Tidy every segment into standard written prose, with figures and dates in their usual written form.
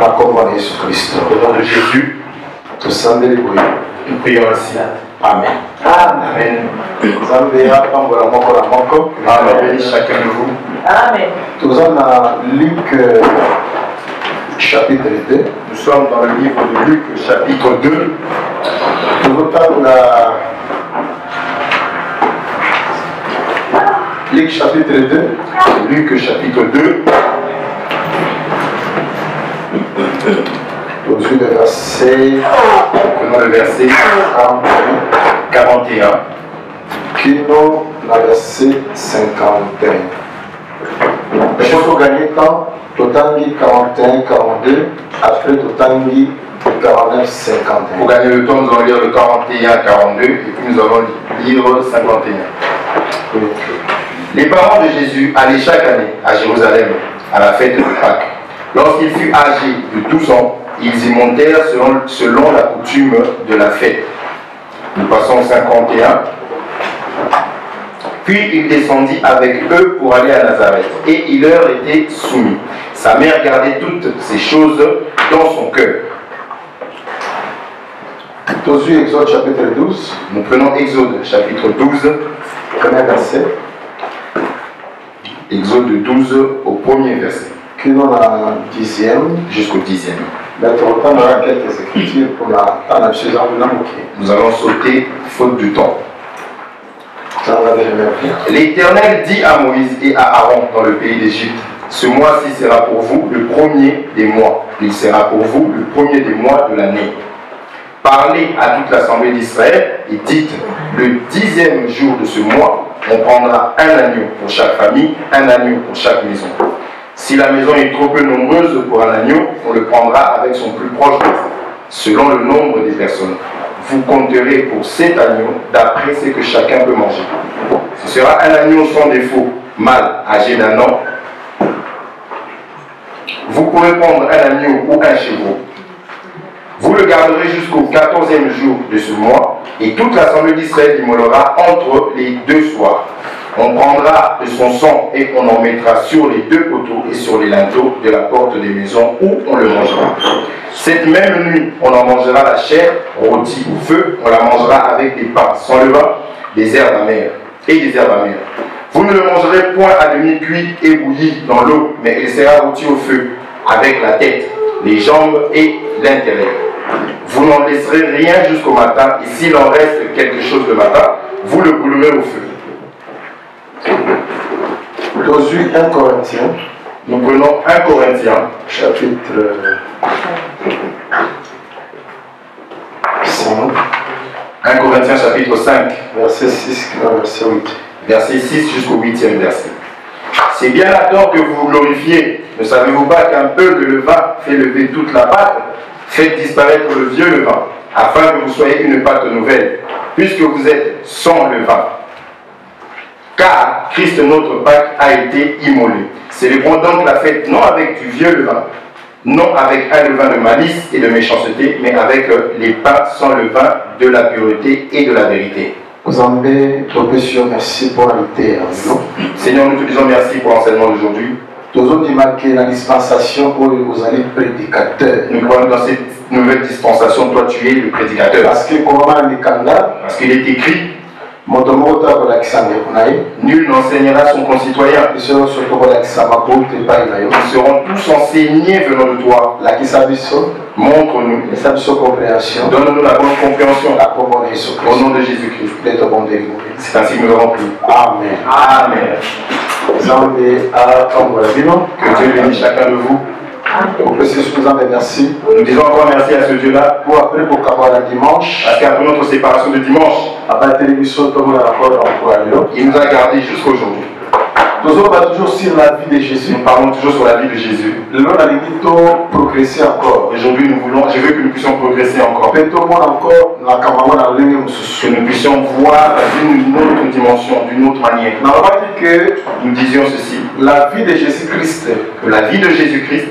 Makombo Jésus Christ. Au nom de Jésus, nous prions ainsi. Amen. Amen. Amen. Bénis chacun de vous. Amen. Nous sommes dans Luc chapitre 2. Nous sommes dans le livre de Luc chapitre 2. Nous sommes dans Luc chapitre 2. Luc chapitre 2. Aujourd'hui le verset, prenons le verset 41. Qui nous le verset 51. Mais il faut gagner temps, Totangi 41, 42, après Totangi 49, 51. Pour gagner le temps, nous allons lire le 41, 42, et puis nous allons lire 51. Oui. Les parents de Jésus allaient chaque année à Jérusalem, à la fête de Pâques. Lorsqu'il fut âgé de 12 ans, ils y montèrent selon la coutume de la fête. Nous passons au 51. Puis il descendit avec eux pour aller à Nazareth, et il leur était soumis. Sa mère gardait toutes ces choses dans son cœur. Aujourd'hui, Exode chapitre 12. Nous prenons Exode chapitre 12, premier verset. Exode 12 au premier verset. Qui nous la 10e jusqu'au 10e. Quelques écritures pour la nous allons sauter faute du temps. L'Éternel dit à Moïse et à Aaron dans le pays d'Égypte: ce mois-ci sera pour vous le premier des mois. Il sera pour vous le premier des mois de l'année. Parlez à toute l'assemblée d'Israël et dites: le 10e jour de ce mois, on prendra un agneau pour chaque famille, un agneau pour chaque maison. Si la maison est trop peu nombreuse pour un agneau, on le prendra avec son plus proche voisin, selon le nombre des personnes. Vous compterez pour cet agneau d'après ce que chacun peut manger. Ce sera un agneau sans défaut, mâle, âgé d'1 an. Vous pourrez prendre un agneau ou un chevreau. Vous le garderez jusqu'au 14e jour de ce mois, et toute l'assemblée d'Israël l'immolera entre les 2 soirs. On prendra de son sang et on en mettra sur les 2 poteaux et sur les linteaux de la porte des maisons où on le mangera. Cette même nuit, on en mangera la chair rôtie au feu, on la mangera avec des pains sans levain, des herbes amères et des herbes amères. Vous ne le mangerez point à demi cuit et bouilli dans l'eau, mais il sera rôti au feu, avec la tête, les jambes et l'intérieur. Vous n'en laisserez rien jusqu'au matin, et s'il en reste quelque chose le matin, vous le brûlerez au feu. Aujourd'hui, 1 Corinthiens. Nous prenons 1 Corinthiens, chapitre 5. 1 Corinthiens, chapitre 5, verset 6, verset 8. Verset 6 jusqu'au 8e verset. C'est bien à tort que vous vous glorifiez. Ne savez-vous pas qu'un peu de levain fait lever toute la pâte? Faites disparaître le vieux levain, afin que vous soyez une pâte nouvelle, puisque vous êtes sans levain. Car Christ notre Pâque a été immolé. Célébrons donc la fête non avec du vieux levain, non avec un levain de malice et de méchanceté, mais avec les pains sans levain de la pureté et de la vérité. Merci pour l'invité. Seigneur, nous te disons merci pour l'enseignement d'aujourd'hui. Nous avons marqué la dispensation où vous allez prédicateur. Nous croyons dans cette nouvelle dispensation, toi tu es le prédicateur. Parce qu'il est écrit: nul n'enseignera son concitoyen. Ils seront tous enseignés venant de toi. Montre-nous. Donne-nous la bonne compréhension. Au nom de Jésus-Christ. C'est ainsi que nous avons prié. Amen. Amen. Que Dieu bénisse chacun de vous. Nous disons encore merci à ce Dieu-là. Parce qu'après notre séparation de dimanche, il nous a gardés jusqu'aujourd'hui. Nous parlons toujours sur la vie de Jésus. Nous parlons toujours sur la vie de Jésus. Progresser encore. Aujourd'hui, je veux que nous puissions progresser encore. Que nous puissions voir d'une autre dimension, d'une autre manière. Nous disions ceci: la vie de Jésus-Christ. Que la vie de Jésus-Christ,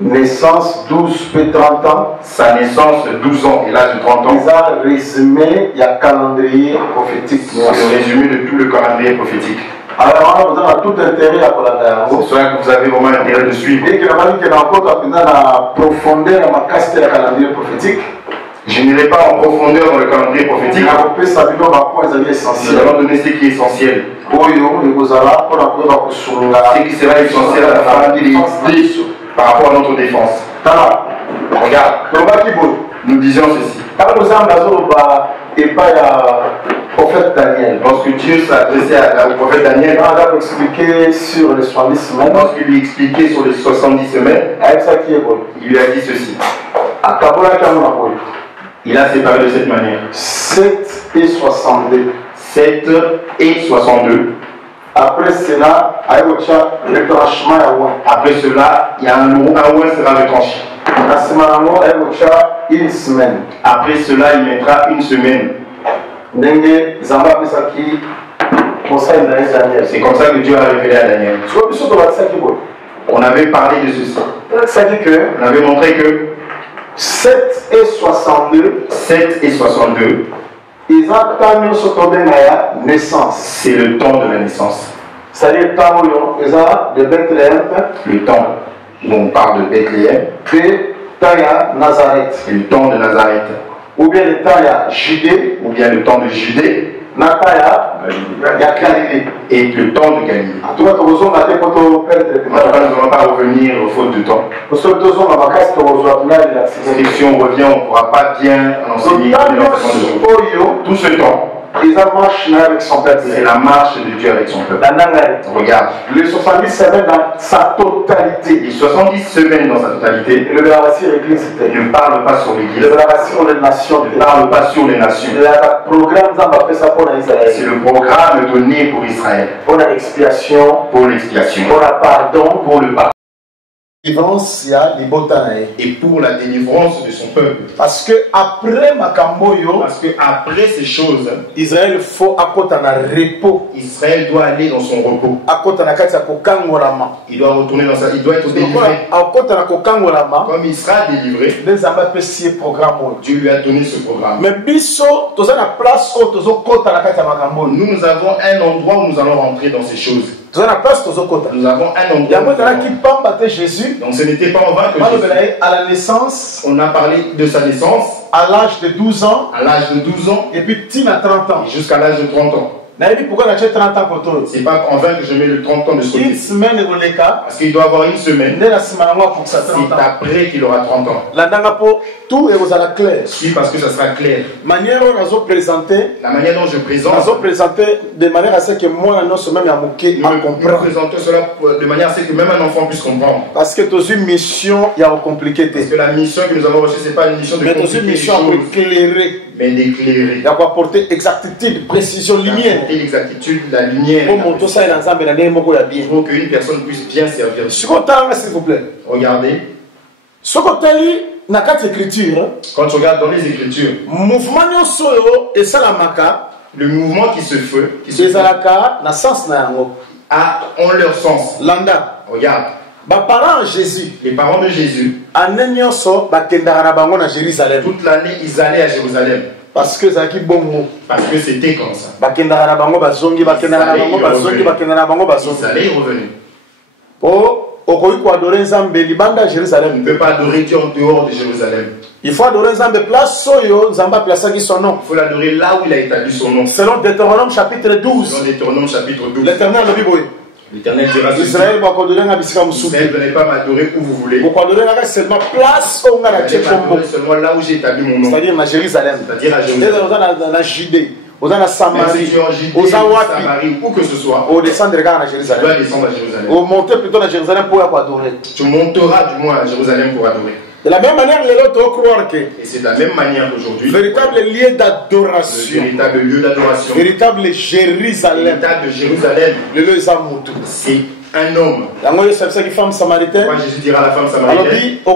naissance 12 puis 30 ans. Sa naissance 12 ans et l'âge de 30 ans. Il a résumé, il y a calendrier prophétique. C'est le résumé de tout le calendrier prophétique. Alors on a tout intérêt à Kolanda. C'est cela que vous avez vraiment intérêt de suivre. Et que la manière que l'encontre a la profondeur de ma casse de la calendrier prophétique. Je n'irai pas en profondeur dans le calendrier prophétique. Nous allons donner ce qui est essentiel. Ce qui sera essentiel à la fin par rapport à notre défense. Regarde, nous disions ceci. Prophète Daniel. Lorsque Dieu s'adressait au prophète Daniel, on a expliqué sur les 70 semaines. Lorsqu'il lui expliquait sur les 70 semaines, il lui a dit ceci. Il a séparé de cette manière. 7 et 62. 7 et 62. Après cela, après cela, il y a un ouin sera retranché. Une semaine. Après cela, il mettra une semaine. C'est comme ça que Dieu a révélé à Daniel. On avait parlé de ceci. On avait montré que 7 et 62. 7 et 62. C'est le temps de la naissance. C'est-à-dire de Bethléem. Le temps où on parle de Bethléem. Nazareth. C'est le temps de Nazareth. Ou bien le temps de Judée. Ou bien le temps de Judée. Et le temps de Galilée. En tout cas, nous n'allons pas revenir faute de temps. Et si on revient, on ne pourra pas bien enseigner tout ce temps. C'est la marche de Dieu avec son peuple. Regarde. Les 70 semaines dans sa totalité. Les 70 semaines dans sa totalité. Ne parle pas sur l'Église. Ne parle pas sur les nations. C'est le programme donné pour Israël. Pour l'expiation. Pour l'expiation. Pour le pardon. Pour le pardon. Et pour la délivrance de son peuple. Parce que après ces choses, Israël faut accoter un repos. Israël doit aller dans son repos. Il doit retourner dans sa. Il doit être délivré. Comme il sera délivré, Dieu lui a donné ce programme. Mais nous avons un endroit où nous allons rentrer dans ces choses. Nous avons un endroit. Jésus. Donc ce n'était pas en vain que Jésus, à la naissance, on a parlé de sa naissance, à l'âge de 12 ans, et puis à 30 ans, jusqu'à l'âge de 30 ans. C'est pas en vain que je mets le 30 ans de ce côté. Parce qu'il doit avoir une semaine. C'est après qu'il aura 30 ans. Tout est clair. Oui, parce que ça sera clair. La manière dont je présente, de manière à ce que moi, non seulement nous présentons cela de manière à ce que même un enfant puisse comprendre. Parce que tu as une mission, il y a compliqué. Parce que la mission que nous avons reçue, ce n'est pas une mission de compliquer les choses, mais d'éclairer. Il y a apporter exactitude, précision, lumière. L'exactitude, la lumière. Pour qu'une personne puisse bien servir. S'il vous plaît. Regardez. Quand tu regardes dans les Écritures, le mouvement qui se fait, ont leur sens. Regarde. Les parents de Jésus, toute l'année, ils allaient à Jérusalem. Parce que c'était comme ça. Ils allaient y revenir. On ne peut pas adorer Dieu en dehors de Jérusalem. Il faut adorer Nzambe place son nom. Il faut l'adorer là où il a établi son nom. Selon Deutéronome chapitre 12. Selon Deutéronome chapitre 12. L'Éternel le Bible. L'Éternel dira ceci. Israël ne venez pas m'adorer où vous voulez. Seulement place seulement là où j'ai établi mon nom. C'est-à-dire à Jérusalem. C'est-à-dire à Jérusalem. Dans Judée. Aux Samarie, où que ce soit, au descendre à Jérusalem. Tu dois descendre à Jérusalem. Au monter plutôt à Jérusalem pour adorer. Tu monteras du moins à Jérusalem pour adorer. De la même manière, et c'est de la même manière qu'aujourd'hui, véritable lieu d'adoration, véritable lieu d'adoration, véritable Jérusalem, véritable Jérusalem, c'est un homme. Moi Jésus dira à la femme samaritaine. Là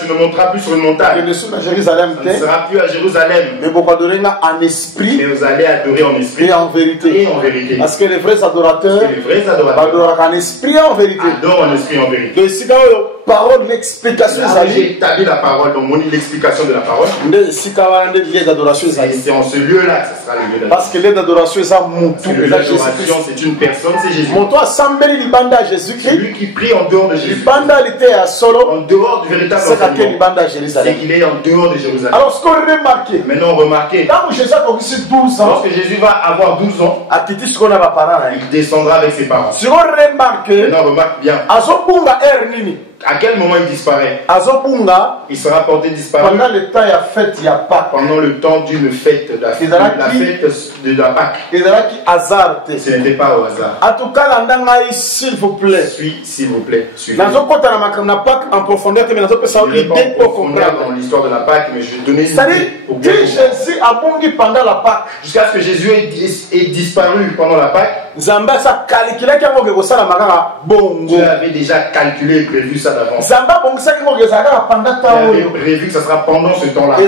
tu ne monteras plus sur une montagne. Tu ne seras plus à Jérusalem. Mais vous adorez en esprit. Mais vous allez adorer en esprit. Et en vérité. Parce que les vrais adorateurs adorent en esprit et en vérité. Adorent en esprit et en vérité. parole, l'explication. J'ai établi la parole, donc l'explication de la parole. C'est en ce lieu-là que ce sera le lieu d'adoration. Parce que l'aide d'adoration, c'est une personne, c'est Jésus. Jésus-Christ. Celui qui prie en dehors de Jésus. En dehors du véritable enseignement. C'est qu'il est en dehors de Jérusalem. Alors, ce qu'on remarque, maintenant remarquez, lorsque Jésus va avoir 12 ans, il descendra avec ses parents. Maintenant remarque bien. À quel moment il disparaît? Il sera porté disparu pendant le temps de la Pâque. Pendant le temps d'une fête, la fête de la Pâque. Ce n'était pas au hasard. En tout cas, s'il vous plaît. S'il vous plaît. Suivez. En profondeur, dans l'histoire de la Pâque, mais je vais donner une idée. Jésus a bondi pendant la Pâque. Jusqu'à ce que Jésus ait disparu pendant la Pâque. Dieu avait déjà calculé et prévu ça d'avance. Il avait prévu que ça sera pendant ce temps-là. Ça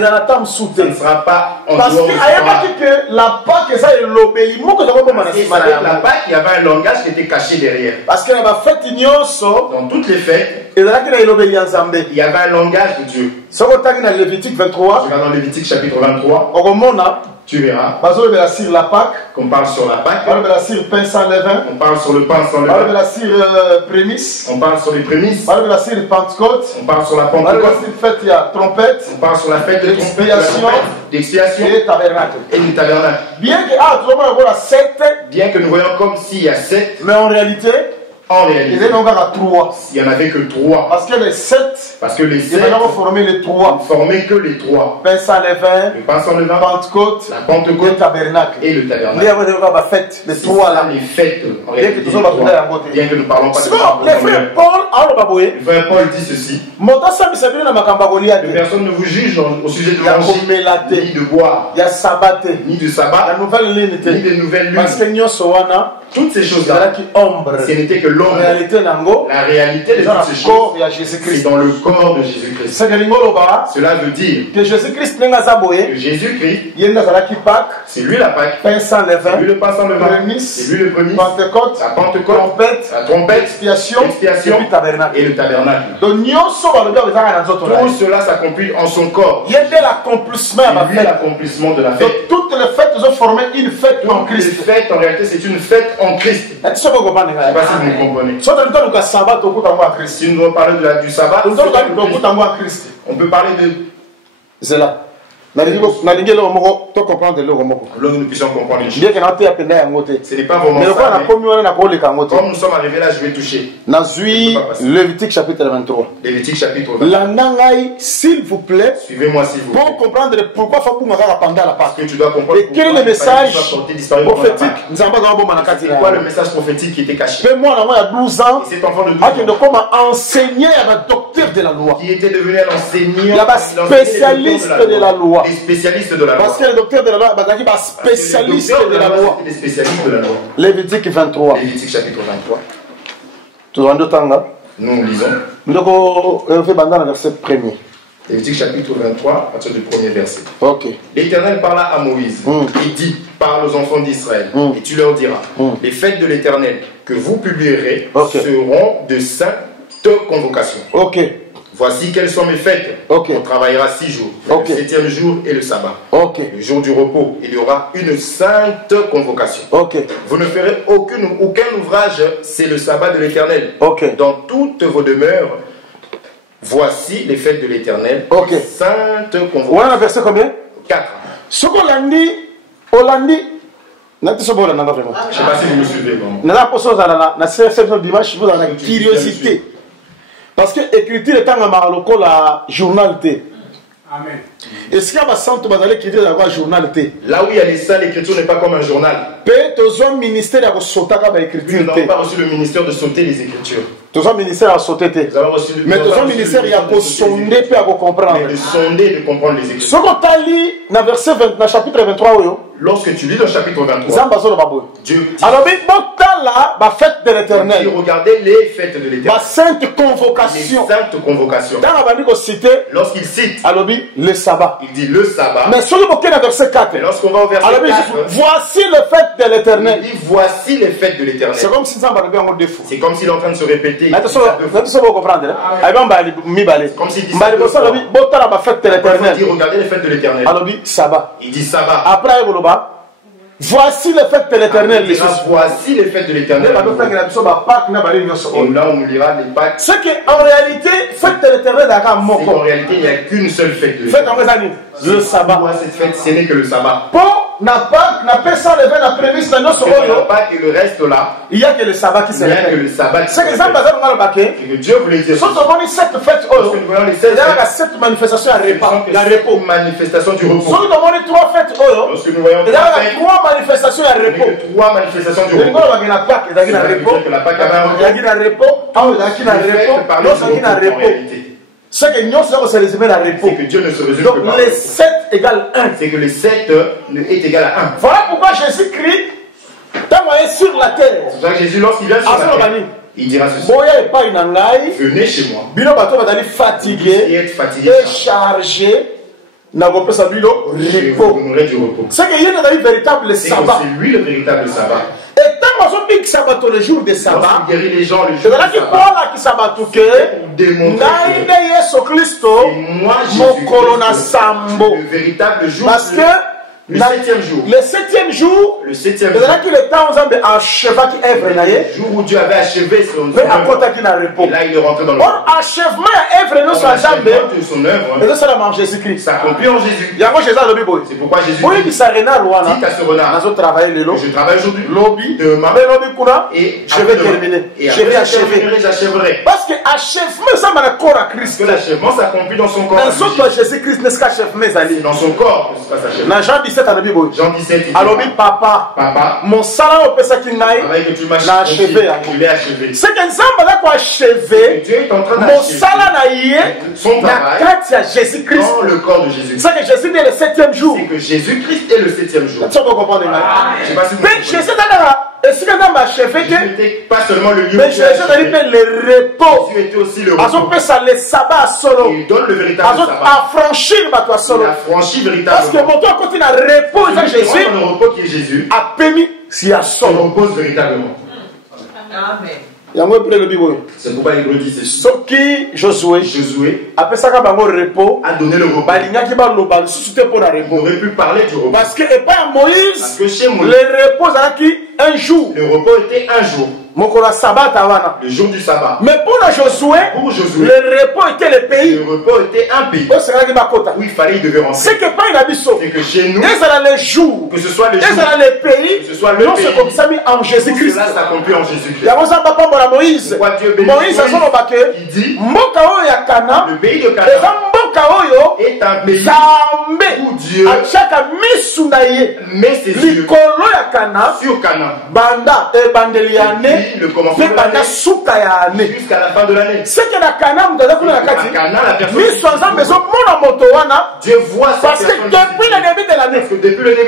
ne sera pas en dehors de ce temps-là. Que la Pâque, la Pâque, il y avait un langage qui était caché derrière. Parce que dans toutes les fêtes, il y avait un langage de Dieu. Si on regarde dans Lévitique 23, tu vas dans Lévitique chapitre 23, tu verras qu'on parle sur la Pâque, on parle sur le pain sans levain, on parle sur les prémices, on parle sur la Pentecôte, on parle sur la trompette, on parle sur la fête de d'expiation et du tabernacle. Bien que nous voyons comme s'il y a 7, mais en réalité, il n'y en avait que 3. Parce que les 7 formaient les 3. Formaient que les 3. Pain sans levain, le pain sans levain, Pentecôte, la Pentecôte, le tabernacle. Et le tabernacle. Il y avait les 3 là. Les fêtes. Bien que nous ne parlons pas de ça. Le frère Paul dit ceci. Personne ne vous juge au sujet de manger, ni de boire, ni de sabbat, ni de nouvelles lunes. Toutes ces choses-là, ce n'était que l'ombre. La réalité de toutes ces choses, c'est dans le corps de Jésus-Christ. Cela veut dire que Jésus-Christ, c'est lui la Pâque, c'est lui le pain sans levain, c'est lui le prémisse, la Pentecôte, la trompette, l'expiation et le tabernacle. Tout cela s'accomplit en son corps. C'est lui l'accomplissement de la fête. Toutes les fêtes ont formé une fête en Christ. Les fêtes, en réalité, c'est une fête en Christ. Je ne sais pas si vous comprenez. Si nous parlons du sabbat, on peut parler de... C'est là. Nous puissions comprendre les choses. Ce n'est pas vraiment ça, mais comme nous sommes arrivés là, je vais toucher. Lévitique chapitre 23. Lévitique chapitre 23. S'il vous plaît, suivez-moi s'il vous plaît. Pour comprendre pourquoi il faut pendant la Pâque. Parce que tu dois comprendre. Et quel est le message prophétique? C'est quoi le message prophétique qui était caché? Moi, il y a 12 ans, cet enfant de 12 ans, comment enseigner à la docteur de la loi. Qui était devenu un enseignant, spécialiste de la loi. Des spécialistes de la loi. Parce que le docteur de la loi, il y a spécialiste de la loi. Des spécialistes de la loi. Lévitique 23. Lévitique chapitre 23. Nous lisons. Lévitique chapitre 23, à partir du premier verset. L'Éternel parla à Moïse et dit: parle aux enfants d'Israël et tu leur diras: les fêtes de l'Éternel que vous publierez seront de saintes convocations. Voici quelles sont mes fêtes. On travaillera 6 jours. Le 7e jour et le sabbat. Le jour du repos, il y aura une sainte convocation. Vous ne ferez aucun ouvrage, c'est le sabbat de l'Éternel. Dans toutes vos demeures, voici les fêtes de l'Éternel. Sainte convocation. On a verset combien? 4. Ce qu'on a dit, Hollandi. Je ne sais pas si vous me suivez. Vous avez la curiosité. Parce que l'écriture est un journal. Amen. Est-ce qu'il y a un centre qui écriture dans un journal? Là où il y a les salles, l'écriture n'est pas comme un journal. Nous avons pas reçu le ministère de sauter les écritures. Nous avons ministère à sauter. Mais nous avons ministère il y a pour sonder et pour comprendre. De sonder et de comprendre les écritures. Ce qu'on a lu dans verset 20, dans chapitre 23, lorsque tu lis le chapitre 23, Dieu dit, alors, la fête de l'éternel, regardez les fêtes de l'éternel, la sainte convocation, les saintes convocations. Lorsqu'il cite le sabbat, il dit le sabbat. Mais verset 4, lorsqu'on va au verset 4, voici les fêtes de l'éternel. Il dit voici les fêtes de l'éternel. C'est comme s'il est en train de se répéter. Comme s'il dit regardez les fêtes de l'éternel. Il dit sabbat. Après, voici les fêtes de l'éternel. Voici les fêtes de l'éternel. Et là on lira les Pâques. C'est qu'en réalité, fête de l'éternel, en réalité, il n'y a qu'une seule fête de l'éternel. Le sabbat. Cette fête, ce n'est que le sabbat. N'a pas ça le la prémisse dans notre pas que le reste là. Il y a que le sabbat qui se répète. C'est que ça que Dieu voulait dire. Sauf que cette fête, il y a cette manifestation à repos. Manifestation du repos. Sauf que nous voyons 3 fêtes, il y a 3 manifestations à repos. 3 manifestations du repos. Il y a un repos, il y a un repos, c'est que nous sommes se résumer à repos. C'est que Dieu ne se résume donc, que par les 7 égale 1. C'est que les 7 est égal à 1. Voilà pourquoi Jésus-Christ, quand il est sur la terre, c'est pour ça que Jésus, lorsqu'il vient sur la terre, il dira ceci. Venez chez moi. Fatigué, fatigué, chargé. N'a pas besoin de repos. C'est qu'il y a un véritable sabbat. C'est lui le véritable sabbat. Et tant qu'on a dit sabbat le jour de sabbat, il guérit les gens le jour de sabbat. Le véritable jour. Parce que le 7e jour. Le 7e jour. Le 7e jour. Le jour où Dieu avait achevé son œuvre. Et là, il est rentré dans le repos. Achèvement de son œuvre. Et ça en Jésus-Christ. Ça accomplit en Jésus. C'est pourquoi Jésus dit à ce renard. Je travaille aujourd'hui. Demain. Et je vais terminer. Je vais achever. Parce que achèvement, ça m'a corps à Christ. Que l'achèvement s'accomplit dans son corps. Dans Jésus-Christ, n'est-ce qu'achèvement, dans son corps, n'est-ce pas s'achèvement. Jean 17 à la Bible. Jean 17. Alors, papa, mon salaire au pesa qui n'aille, l'a achevé. C'est qu'un zamba là quoi achevé. Mon salaire n'aille, son travail, à Jésus-Christ. Dans le corps de Jésus. C'est que Jésus est le 7e jour. C'est que Jésus-Christ est le 7e jour. Tu peux comprendre. Je sais pas si vous comprenez. Jésus et si quelqu'un m'a achevé, n'était pas seulement le lieu. Mais Jésus a dit le repos. Jésus était aussi le repos. Le sabbat solo. Il donne le véritable sabbat. Affranchir ma solo. Il affranchit véritablement. Parce que mon temps continue à reposer Jésus. Le repos qui est Jésus. A permis si à solo. Il repose véritablement. Amen. C'est pourquoi l'Hébreu dit ceci. Sauf qui Josué après ça quand repos a donné le repos. Il aurait pu parler du repos. Parce que et pas Moïse. Parce que chez Moïse, le repos un jour. Le repos était un jour. Le jour du sabbat. Mais pour Josué, le repos était le pays. Le repos était un pays. Où il fallait, il devait rentrer. C'est que pas c'est que chez nous, les jours, que ce soit les jours, les pays, que ce soit le pays, comme ça mis en Jésus-Christ. Cela s'accomplit en Jésus-Christ. Moïse il dit le pays de Canaan est un pays où Dieu met ses yeux sur Canaan. Banda et bandeliane le commencement de l'année jusqu'à la fin de l'année. C'est que la Canaan, la personne Dieu voit ça. Parce que depuis le début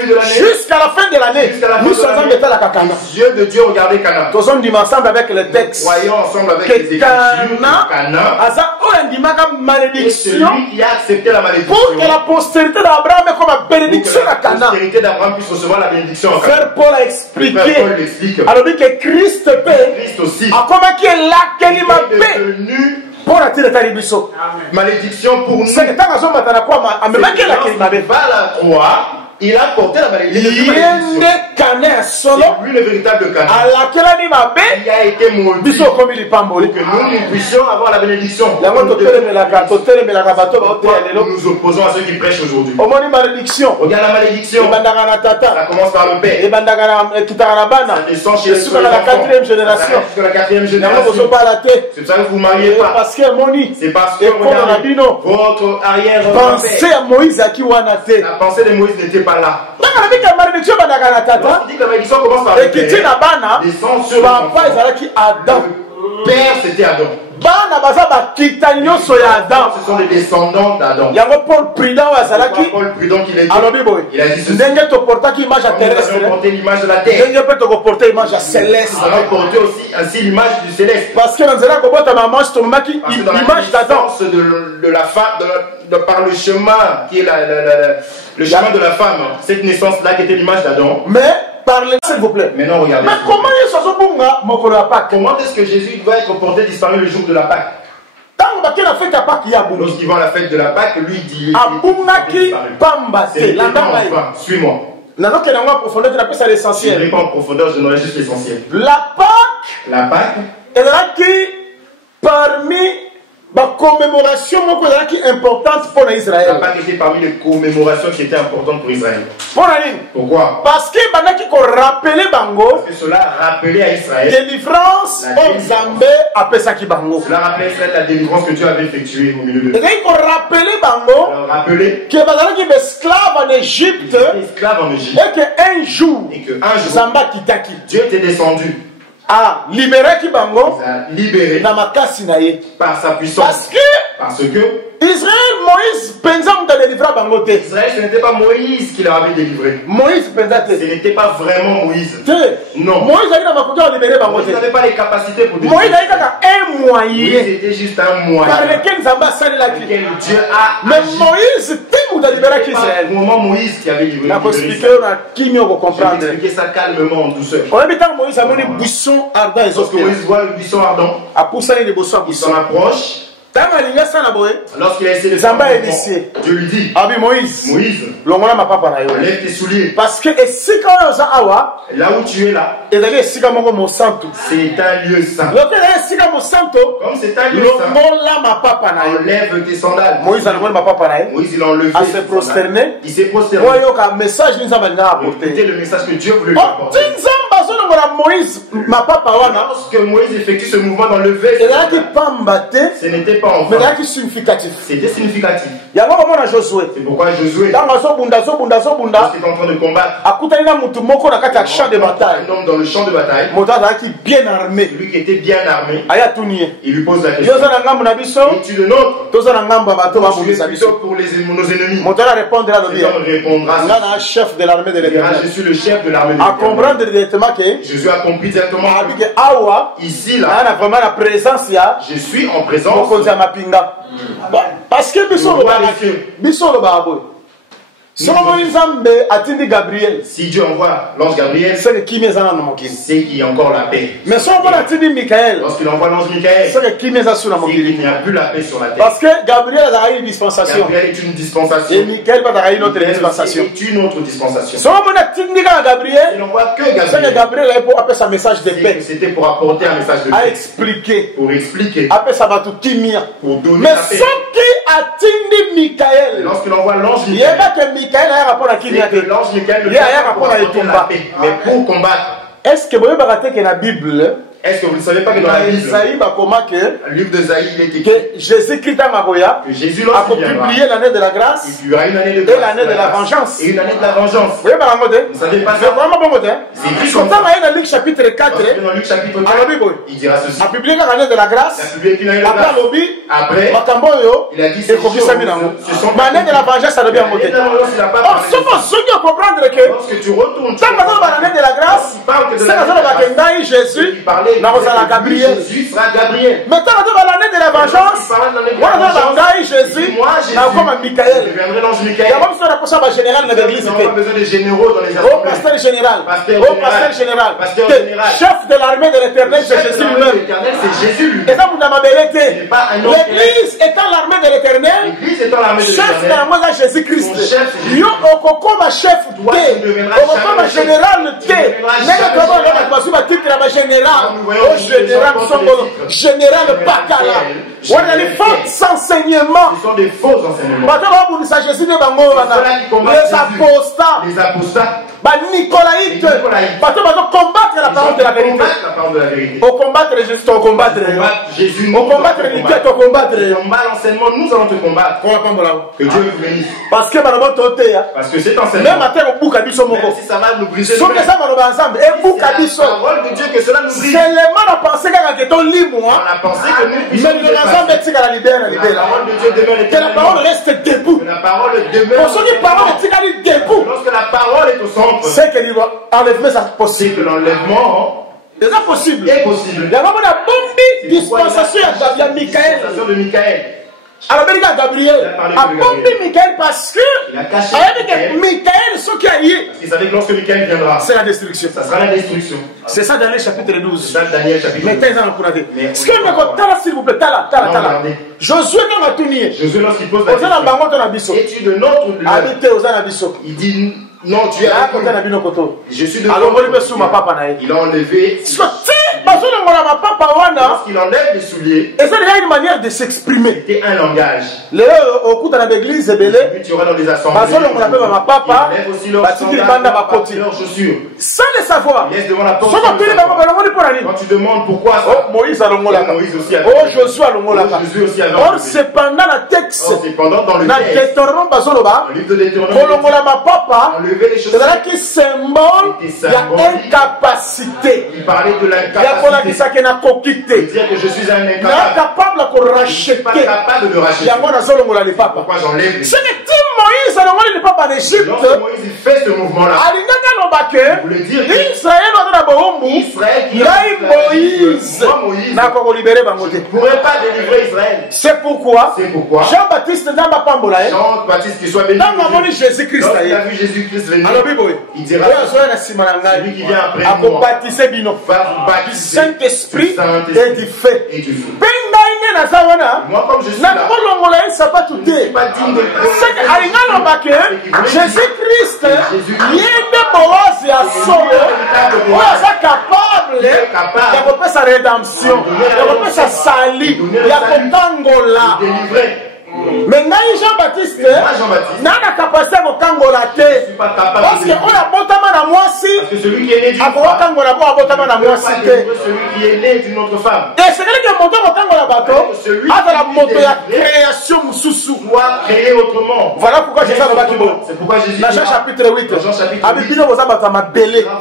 de l'année, jusqu'à la fin de l'année, nous sommes en état la Canaan. Les yeux de Dieu regardaient Canaan. Nous sommes ensemble avec le texte. Voyons ensemble avec les Écritures. Canaan est celui qui a accepté la malédiction. Pour que la postérité d'Abraham ait comme la bénédiction à Canaan. La postérité d'Abraham puisse recevoir la bénédiction en Canaan. Frère Paul a expliqué. Alors que Christ aussi. A comment qui est là, qu'il m'a devenu pour la tire de malédiction pour nous. C'est que tant qu'on a quoi, mais même qu'il a qu'il m'a pas la croix. Il a porté la malédiction. C'est lui le véritable Canaan. Il a été maudit pour que nous puissions avoir la bénédiction. Nous nous opposons à ceux qui prêchent aujourd'hui. Regarde la malédiction. Ça commence par le père. Ça descend chez les la 4e génération. C'est pour ça que vous ne mariez pas. C'est parce que votre arrière pensez à Moïse à qui la pensée de Moïse n'était pas là. On dit que la malédiction commence par le père. Descend sur papa Adam. père c'était Adam. Ce sont des descendants d'Adam. Paul Prudent qui l'a dit. Il a dit ceci. Nous avons porté l'image de la terre. Nous avons porté aussi ainsi l'image du céleste. Parce que dans l'image d'Adam, de la femme, par le chemin qui est le chemin de la femme, cette naissance-là qui était l'image d'Adam. Mais parlez s'il vous plaît. Maintenant regardez. Mais comment est-ce que Jésus va être porté disparu le jour de la Pâque? Lorsqu'il va à la fête de la Pâque, lui dit suis-moi. Je ne vais pas en profondeur, je n'aurai juste l'essentiel. La Pâque, elle a qui parmi la commémoration importante pour Israël. La Pâque était parmi les commémorations qui étaient importantes pour Israël. Pourquoi? Parce que cela rappelait à Israël délivrance au Zambé après ça qui bango. Cela rappelait à Israël la délivrance que Dieu avait effectuée au milieu de eux. Rappeler que les esclaves en Égypte et qu'un jour Zamba Kitaki Dieu était descendu a libéré Kibango par sa puissance. Parce que Israël, Moïse, pensant de délivrer Bango. Israël, ce n'était pas Moïse qui leur avait délivré. Moïse, ce n'était pas vraiment Moïse. Non. Moïse n'avait pas les capacités pour délivrer. Moïse avait un moyen. Moïse était juste un moyen. Par lequel Dieu a. Mais Moïse, c'est pour libérer Israël. Au moment Moïse qui avait livré. Je vais expliquer ça calmement, en douceur. Moïse a mis buisson ardent. Lorsque Moïse voit le buisson ardent, il s'en approche. Lorsqu'il a essayé de faire Dieu lui dit Moïse, lève tes souliers. Parce que là où tu es là, c'est un lieu saint. Comme c'est un lieu saint, enlève tes sandales. Moïse il a enlevé. Il s'est prosterné. Il s'est prosterné. Écoutez le message que Dieu voulait lui apporter. Lorsque Moïse effectue ce mouvement dans le vêtement, ce n'était pas en vain. C'était significatif. C'est pourquoi Josué, lorsqu'il est en train de combattre, un homme dans le champ de bataille, lui qui était bien armé, il lui pose la question: es-tu le nôtre? Tu es plutôt pour nos ennemis. Cet homme répondra: chef de l'armée de l'Éternel. Je suis le chef de l'armée de l'Éternel. Jésus a compris directement ici là, je suis en présence. Parce que si Dieu envoie l'ange Gabriel, c'est qu'il y a encore la paix. Mais lorsqu'il envoie l'ange Michael, c'est qu'il n'y a plus la paix sur la terre. Parce que Gabriel a une dispensation. Gabriel est une dispensation. Et Michael a une autre dispensation. C'est une autre dispensation. Si il n'envoie que Gabriel pour appeler sa message de paix. C'était pour apporter un message de paix. À expliquer. Pour expliquer. Après ça va tout timir. Pour donner mais la paix. ce qui attend Michael. Lorsqu'il envoie l'ange Michael, l'ange Michael la paix. Mais pour combattre, est-ce que vous avez raté que la Bible, est-ce que vous ne savez pas que dans la Bible, le livre d'Esaïe, il est écrit que Jésus-Christ que Jésus, lorsqu'il viendra, publié l'année de la grâce, il y aura une année de grâce, et l'année de la vengeance. Et une année de la vengeance. Vous ne savez pas ça? C'est vraiment bon côté. C'est écrit comme ça. Dans Luc chapitre 4, dans Luc chapitre 4, il dira ceci. Il a publié l'année de la grâce. Il a publié une année de la grâce. Après, il a dit ces choses. L'année de la vengeance, ça devient côté. Or, ce que vous comprendre que lorsque tu retournes, tant que l'année de la grâce, c'est Jésus, Jésus sera Gabriel. Maintenant, l'année de la vengeance, Jésus, comme Michael. Il deviendrait l'ange Michael. Il n'y a pas besoin de général dans l'église. Il n'y a pas besoin de généraux dans les assemblées. Au pasteur général. Pasteur général. Chef de l'armée de l'Éternel, c'est Jésus lui-même. C'est Jésus lui. Et ça, vous n'avez n'est pas un homme. L'église étant l'armée de l'Éternel. L'église étant l'armée de l'Éternel. Chef de l'armée de Jésus-Christ. Yo, comme chef T. Comme général T. Mais comment on va passer ma titre à ma général. Au général Songolo. Général Bakala. les faux enseignements. Ce sont des faux enseignements. Les apostats. Nicolaïtes, combattre la parole de la vérité. Au combattre Jésus, au combattre Jésus, au combattre l'unité, au combattre. L'enseignement, nous allons te combattre. Que Dieu vous bénisse. Parce que cet enseignement, même si ça va nous briser, la parole de Dieu que cela nous brise. C'est le mal à penser on a pensé que nous puissions la parole de Dieu demeure que la parole reste debout. Que la parole demeure. Lorsque la parole est au centre, c'est que l'enlèvement c'est possible. Que l'enlèvement est possible. Est possible. Il y a une dispensation de Michael. Alors, Gabriel a bombé Michael parce que Michael, ce qui a lié, il savait que lorsque Michael viendra, c'est la destruction. Ça sera la destruction. C'est ça Daniel chapitre 12. C'est ça Daniel chapitre 12. Mais ce que nous s'il vous plaît, Josué dans la tournée. Josué lorsqu'il pose la question, es-tu de notre il dit non, tu es à je suis de il a enlevé. Lorsqu'il enlève les souliers, et ça il une manière de s'exprimer. C'était un langage. Au coup de l'église, tu auras dans les assemblées. Il enlève aussi leurs chaussures. Sans le savoir. Il laisse devant la porte. Quand tu demandes pourquoi ça, Moïse a Moïse aussi a Josué a or cependant la texte dans le texte le livre de Deutéronome, enlever les chaussures, c'est symbole de incapacité. Il parlait de l'incapacité. Dire que je suis un incapable. Je ne suis pas capable de le racheter. Pourquoi j'enlève les chaussures? Moïse Lorsque Moïse fait ce mouvement-là, il voulait dire que Israël qui Moïse ne pourrait pas délivrer Israël. C'est pourquoi Jean-Baptiste qui soit béni, Jésus-Christ lorsqu'il a vu Jésus-Christ venir, il dira celui qui vient après moi va vous baptiser Saint-Esprit et du feu. Moi comme je suis là, je ne suis pas digne de Jésus-Christ, il est capable de sa rédemption, de sa salie, de délivrer. Mais Jean-Baptiste n'a la capacité de kangola te. Parce que on a botama na mwasi. Parce que celui qui est né d'une femme, celui qui est né d'une autre femme. Et c'est quelqu'un qui monte au kangola bateau. Avec la moto de la création mususu. Doit créer autrement. Voilà pourquoi Jésus a dit bon. C'est pourquoi Jésus. Dans Jean chapitre 8.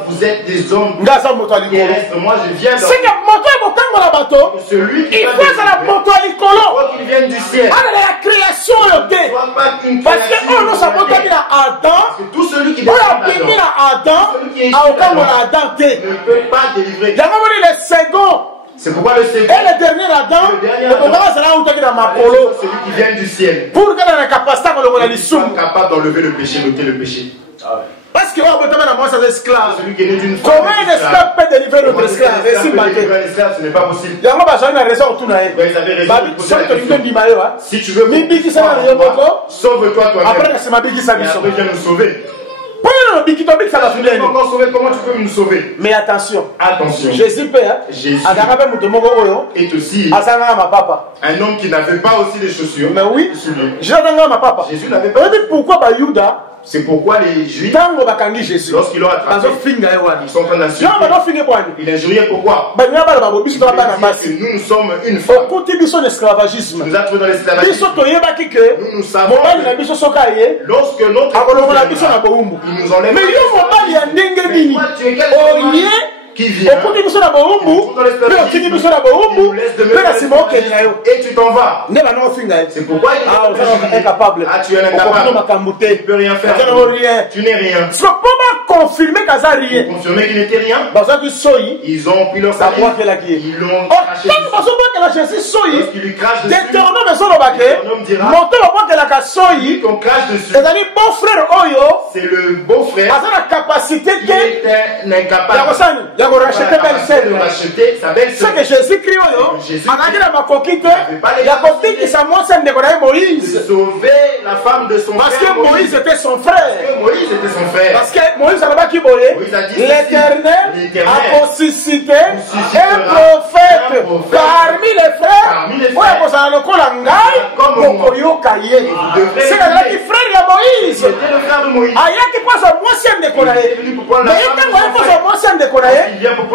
Vous êtes des hommes. Moi je viens. C'est que moto au kangola bateau. Celui qui il faut que la moto à l'icolo. Qu'il vienne du ciel. Création parce que on nous avons mis à Adam, tout celui qui on a mis à Adam, à aucun moment Adam ne peut pas délivrer. Il y a le second. C'est pourquoi le second. Et le dernier Adam, celui qui vient du ciel. Pour que la capacité de soit capable d'enlever le péché, d'ôter le péché. Parce que c'est esclave. Celui qui est né d'une femme. Comment un esclave peut délivrer notre esclave? Ce n'est pas possible. Il y a une raison autour de si tu veux, sauve-toi toi-même. Après, c'est ma bille qui s'habille. Après, viens nous sauver. Comment tu peux nous sauver? Mais attention. Attention. Jésus est aussi un homme qui n'avait pas aussi des chaussures. Mais oui. Jésus n'avait pas. Pourquoi Yuda? C'est pourquoi les Juifs, lorsqu'ils l'ont attrapé, ils sont en train d'insulter. Il injuriait pourquoi? Que nous sommes une femme. Nous avons dans l'esclavagisme. Nous savons que lorsque notre il nous enlève. Qui vient, et tu t'en vas. C'est pourquoi il est incapable. Ah, tu es incapable. Tu ne peux rien faire. Tu n'es rien. Pour confirmer qu'il n'était rien, ils ont pris leur salive. Ils l'ont craché. Lorsqu'ils lui crachent dessus, Deutéronome dira qu'on crache dessus. C'est le beau-frère qui est un incapable. Racheter sa belle-sœur. C'est que Jésus-Christ, Moïse sauver la femme de son frère. Parce que Moïse était son frère. Parce que Moïse a dit l'Éternel a ressuscité un prophète parmi les frères parmi les oyo frères, kozala lokola ngai bokoyoka ye. C'est azalaki frère ya Moïse. c'était le frère de Moïse. Ayaki mpo azwa mwasi ya ndeko na ye. Mais ye ntango aye mpo azwa mwasi ya ndeko na ye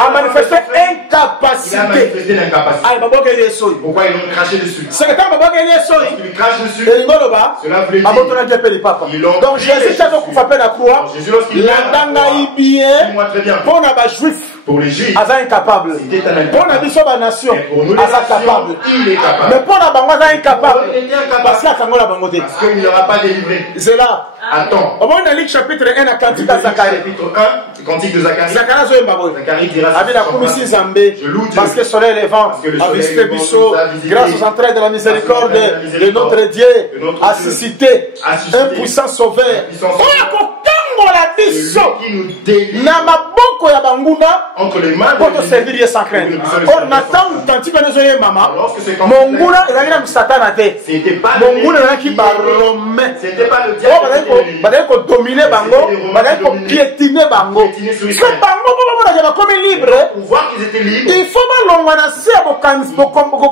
amanifeste Il a incapacité. manifesté l'incapacité. Ayi babokeli ye soi. Pourquoi ils l'ont craché dessus? C'est que ntango babokeli ye soi Il lui crache dessus. elingo loba Cela voulait dire, babotonaki mpe lipapa. Donc Jésus azokufa mpe na croix Jésus lorsqu'il meurt, landa ngai bien dis-moi très bien, mpo na bajuif pour les Juifs, aza incapable. c'était un Mpo na biso banation Et pour nous les aza nations, capable. il est capable. Mais mpo na bango aza incapable Il était incapable. parce que akango na bango te. Parce qu'il ne l'aura pas délivré. C'est là. Attends. omoni na Luc chapitre 1 na cantique ya Zacharie. Chapitre 1, cantique de Zacharie. Zacharie azoyemba boye Zacharie dira abi nakumisi nzambe Je loue Dieu. parce que soleil levant Parce que le a soleil visité levant biso nous a visités. grâce aux entrailles de la miséricorde Grâce aux entrailles de la de miséricorde notre Dieu de notre a Dieu. suscité A suscité un puissant sauveur un puissant sauveur. oyo akokangola biso Celui qui nous délivre na maboko ya banguna entre les mains mpo de toservir ye sans crainte. Or na ntango tanti mpe nezoyembama Lorsque c'est comme monguna ezalaki na misatana te c'était pas monguna ezalaki barome C'était pas le oyo diable. bazali kodomine bango bazali kopiétine bango so bango mpo bamonaka bakomi libre Pour voir qu'ils étaient libres, il faut balongwa na se ya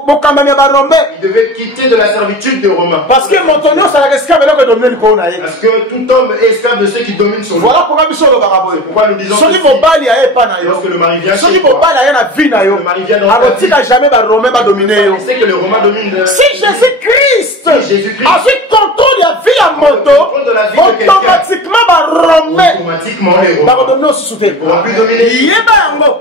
bokambami ya barome ils devaient quitter de la servitude des Romains. parce que moto nyonso alaka esika beloko edomine likolo na ye. Parce que tout homme est esclave de ceux qui dominent sur lui. Voilà pourquoi biso olobaka boye Pourquoi nous disons soki que mobali aye epa na yo lorsque le mari vient soki chez toi, mobali aye na vi na yo le mari vient dans ta akotika jamais barome badomine yo. c'est que les Romains dominent. Si Jésus-Christ Jésus-Christ azwi contrôle ya vie ya moto contrôle de la vie de quelqu'un. automatiquement barome Automatiquement, les Romains bakodomine osusu te pourront plus dominer. yeba yango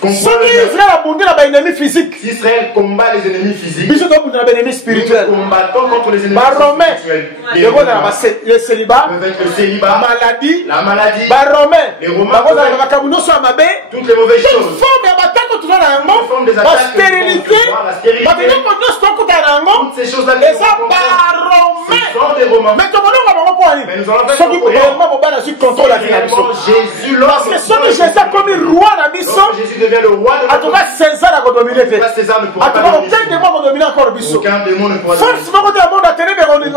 Comprends soki bien. Israël abundi na baennemi physique Si Israël combat les ennemis physiques, biso tobundi na baennemi nous spirituel combattons contre les ennemis barome spirituels. Les ekozala Romains le célibat peuvent être le célibat, maladie la maladie, barome Les Romains bakozala na peuvent- makambo nyonso ya mabe toutes les mauvaises toute choses. forme ya batako toza na yango Toute forme des attaques bastérilité que nous pouvons voir, la stérilité. babiloko nyonso tokutana na yango Toutes ces choses-là, eza barome ce sont des Romains. mais tomononga bango mpo ani Mais nous allons faire soki comprendre. réellement mobali azwi contrôle ya vie na biso Réellement, Jésus, parce que soki Jésus akomi roi na biso lorsque Jésus devient le roi de atuka César akodomine te Pas César ne pourra atuka pas dominer. aucun démon akodomine encore biso Aucun démon ne pourra force moko te ya monde aténébe akodomine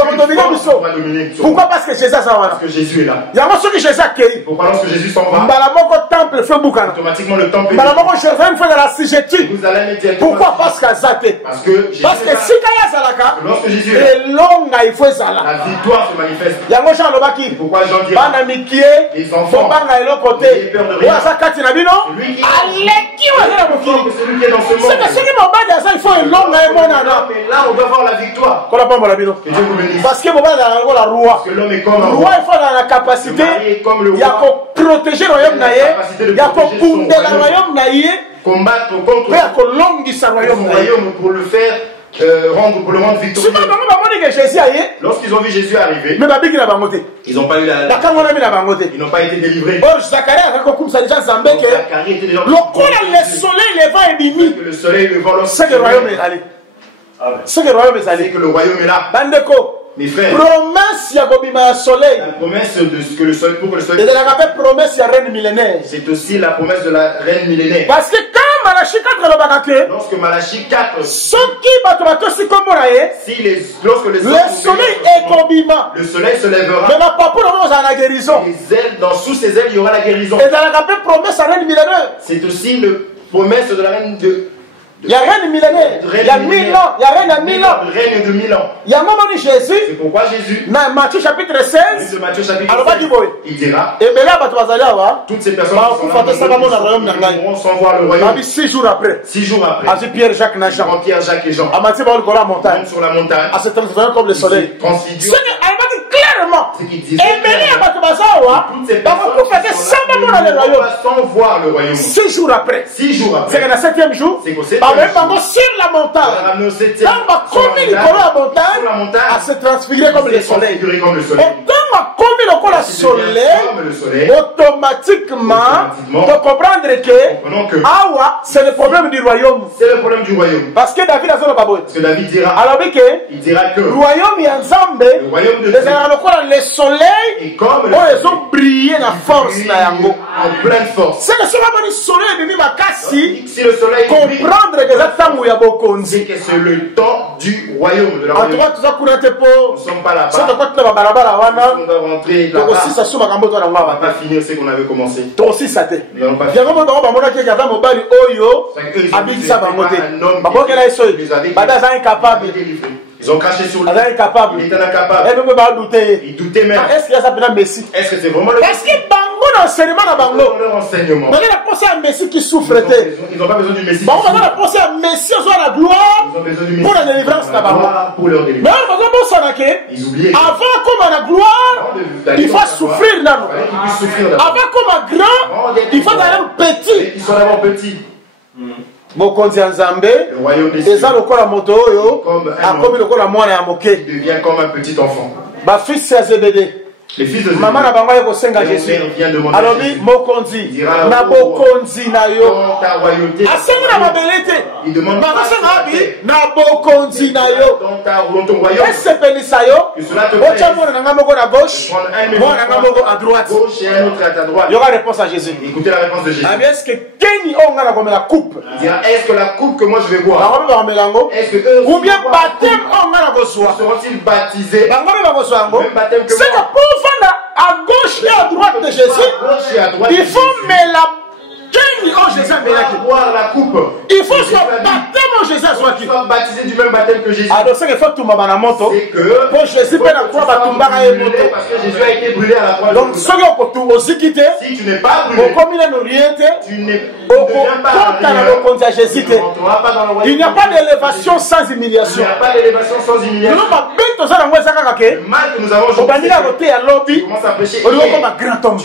biso dominer. pourquoi parce que Jésus aza wana Parce que Jésus est là. yango soki Jésus akei Pourquoi lorsque Jésus s'en va, mbala moko temple fe bukana automatiquement le temple est mbala moko Jérusalem fe na assujetti vous allez mettre directement. pourquoi parce que aza te Parce que Jésus parce que est là. sika ye azalaka Lorsque Jésus est là, elonga ifo ezala la victoire se manifeste. yango jean alobaki Pourquoi Jean dit bana mikie les enfants bobanga eloko te n'ayez peur de rien. oyo aza kati na bino Celui qui aleki oyo aza na que mokili celui qui est dans ce monde. seke soki mobali aza ifo elonga emonana Mais là, on doit voir la victoire. kola pambola bino Que Dieu vous bénisse. parce que mobali azalaka lokola roi Parce que l'homme est comme un roi roi. ifo azala na kapasité Le mari est comme le roi. ya koprotege royaume na ye ya kobundela royaume na ye Combattre contre mpe ya kolongisa son royaume na ye royaume pour le faire pour le rendre victorieux. soki bango bamoni ke jésus aye Lorsqu'ils ont vu Jésus arriver, me babiki na bango te ils n'ont pas eu la. bakangonami na bango te Ils n'ont pas été délivrés. or zacharie azalaki kokumisa deja nzambe Donc, ke Zacharie était déjà. lokola le soleil levant ebimi Que le soleil le vent c'est que royaume ezali c'est que royaume C'est ezali que le royaume est là. bandeko Mes frères, promesse ya kobima ya soleil la promesse de ce que le soleil, pour que le soleil. ezalaka mpe promesse ya reine millénaire C'est aussi la promesse de la reine millénaire. parce que quand malachi 4 alobaka ke Lorsque Malachie 4, soki bato batosi kombo na ye lorsque les le soleil ekobima le soleil se lèvera, me bapapu nango ozala na guérison les ailes, sous ses ailes, il y aura la guérison. ezalaka mpe promesse ya reine millénaire C'est aussi la promesse de la reine de. ya reine millénaire ya 1000 ans ya reine ya 1000 ans Le règne de 1000 ans. yango moni jésus C'est pourquoi Jésus, na Matthieu chapitre de 16 Matthieu chapitre alobaki 16, boye il dira ebele ya bato bazali awa toutes ces personnes bakufa te saka mona royaume na ngai mourront sans voir le royaume. babi 6 jours après 6 jours après, azwi pierre jacques na jean Jean, Pierre, Jacques et Jean amatie bao likolo ya montagne montent sur la montagne, ase transforme comme le soleil transfigurent. soki ayebaki clairement Ce qu'il disait ebele ya clairement. bato baza awa Toutes ces personnes bakokufa te qui sont samba là, mona le ils ne royaume vont pas sans voir le royaume. 6 jours après 6 jours c'est que après, na 7e jour c'est qu'au 7e bamemi jour, bango sur la on a montagne ramené au 7e ntango bakomi likolo ya sur la montagne montagne, ase transfigure comme le soleil transfiguré comme le soleil. ntango akomi lokola soleil Comme le soleil, automatiquement tocomprendre que comprenons que awa c'est le problème du royaume c'est le problème du royaume. parce que david azoloba boye Parce que David dira, alobi ke il dira que royaume ya nzambe le royaume de Dieu ezalaka lokola le soleil est comme le oyo soleil, ezobrille na force na yango en pleine force. seke soki amoni soleil ebimi makasi Si le soleil brille, comprendre ke eza ntango ya bokonzi c'est que c'est le temps du royaume de la En tout cas, tout ça, nous ne sommes pas là-bas. on doit rentrer là-bas. On va pas finir ce qu'on avait commencé. Nous n'allons pas finir. Ils ont craché sur lui. Il était incapable. Il doutait même. Est-ce que c'est vraiment le Parce que bango l'enseignement na bango. Leur enseignement. Mais il a pensé à Messie qui souffre. Ils n'ont pas besoin du Messie. Bon, on a pensé à Messie soit la gloire pour la délivrance na bango. Pour leur délivrance. Mais ils oublient. Avant comme la gloire, il faut souffrir là. Avant comme grand, il faut d'aller petit. Ils sont d'abord petits. Mokonzi Nzambe eza lokola moto oyo akomi lokola mwana ya moke. Il devient comme un petit enfant. Ba fils ya Zebede. Les fils de maman na bango yeko senga Jésus. Alors bi mokonzi na bokonzi na yo. Asenga na mabelete. Il demande ba senga bi na bokonzi na yo. Est-ce pelisa yo? Ocha mwana na ngamoko na gauche, mwana na ngamoko à droite. Gauche et un autre à ta droite. Il y aura réponse à Jésus. Écoutez la réponse de Jésus. Est-ce que Kenny onga na comme la coupe? Est-ce que la coupe que moi je vais boire? Est-ce que eux ou bien baptême onga na bosoa? Seront-ils baptisés? Même baptême que c'est que pour à gauche et à droite de Jésus, il faut mais la boire la coupe. Il faut que baptême en Jésus soit qui soit baptisé du même baptême que Jésus. Alors c'est que faut tout ma moto. C'est que pour Jésus peut la croix va tomber à moto parce que Jésus a été brûlé à la croix. Donc ce que pour tout aussi quitter. Si tu n'es pas brûlé, comme il est orienté, tu ne deviens pas Jésus. Il n'y a pas d'élévation sans humiliation. Il n'y a pas d'élévation sans humiliation. Le mal que nous avons aujourd'hui, commence à prêcher. Tu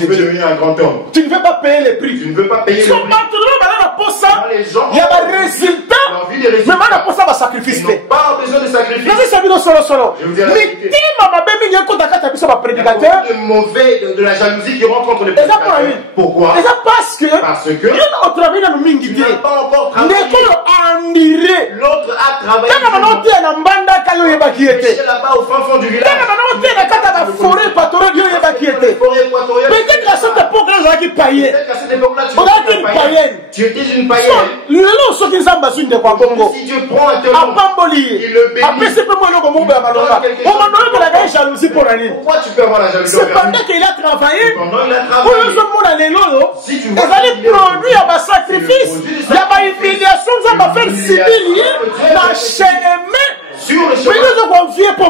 veux devenir un grand homme. Tu ne veux pas payer les prix. Tu ne veux pas payer les prix. Il y a des résultats, mais maintenant pour ça va sacrifice. Ils n'ont pas besoin de sacrifice. Je vous dis la vérité. De mauvais, de la jalousie qui rentre entre les prédicateurs. Pourquoi? Parce que il n'a pas encore travaillé. L'autre a travaillé. Là-bas au fin fond du village. Peut-être à cette époque-là, tu étais une païenne. Tu étais une païenne. Si Dieu prend un tel homme, il le bénit. Pourquoi tu peux avoir la jalousie? C'est pendant qu'il a travaillé. Si tu vois, il a produit à sacrifice. Il y a une humiliation, ça va faire civil. La chaîne sur le chemin. Tu peux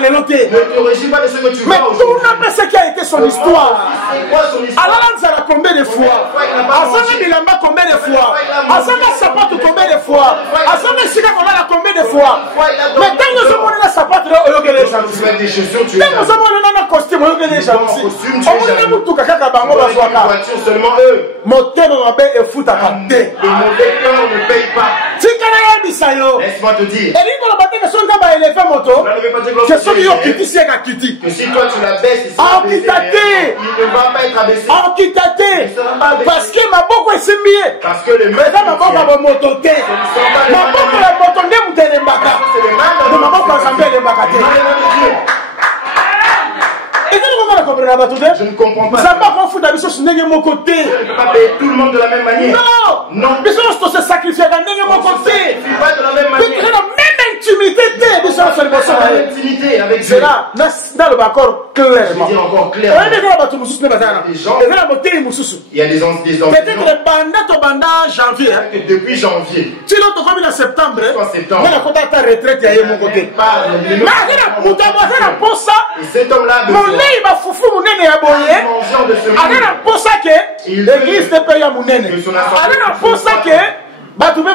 l'envier. Ne te réjouis pas de ce que tu vois aujourd'hui. Mais tout le monde sait qui a été son histoire. C'est quoi son histoire? Alors ça a combien de fois? Asana bilamba combien de fois? Asana sapato combien de fois? Asana sika kolala combien de fois? Mais tant que nous avons la sapato oyogele tu mets des chaussures, tu tant que nous avons na costume oyogele jalousie. On ne mutuka kaka bango bazwaka. Seulement eux. Motema mabe efuta kate. Le mauvais cœur ne paye pas. Laisse-moi te dire. Que si toi tu la baisses, il ne va pas être abaissé. Parce que ma boque est mieux. Parce que les mains je ne comprends pas. Je ne peux pas payer tout le monde de la même manière. Non. Mais ça se sacrifier de la même intimité. Avec Dieu. Dans le bacor clairement. Je dis encore clairement. Il y a des enseignants. Peut-être le banda janvier. Depuis janvier. Tu l'as comme en septembre. En septembre. Il y a ta retraite à mon côté. Et cet homme-là, il va foufou mon nez à boyer. Alors pour ça que l'église te paye à mon nez. Alors pour ça que tu veux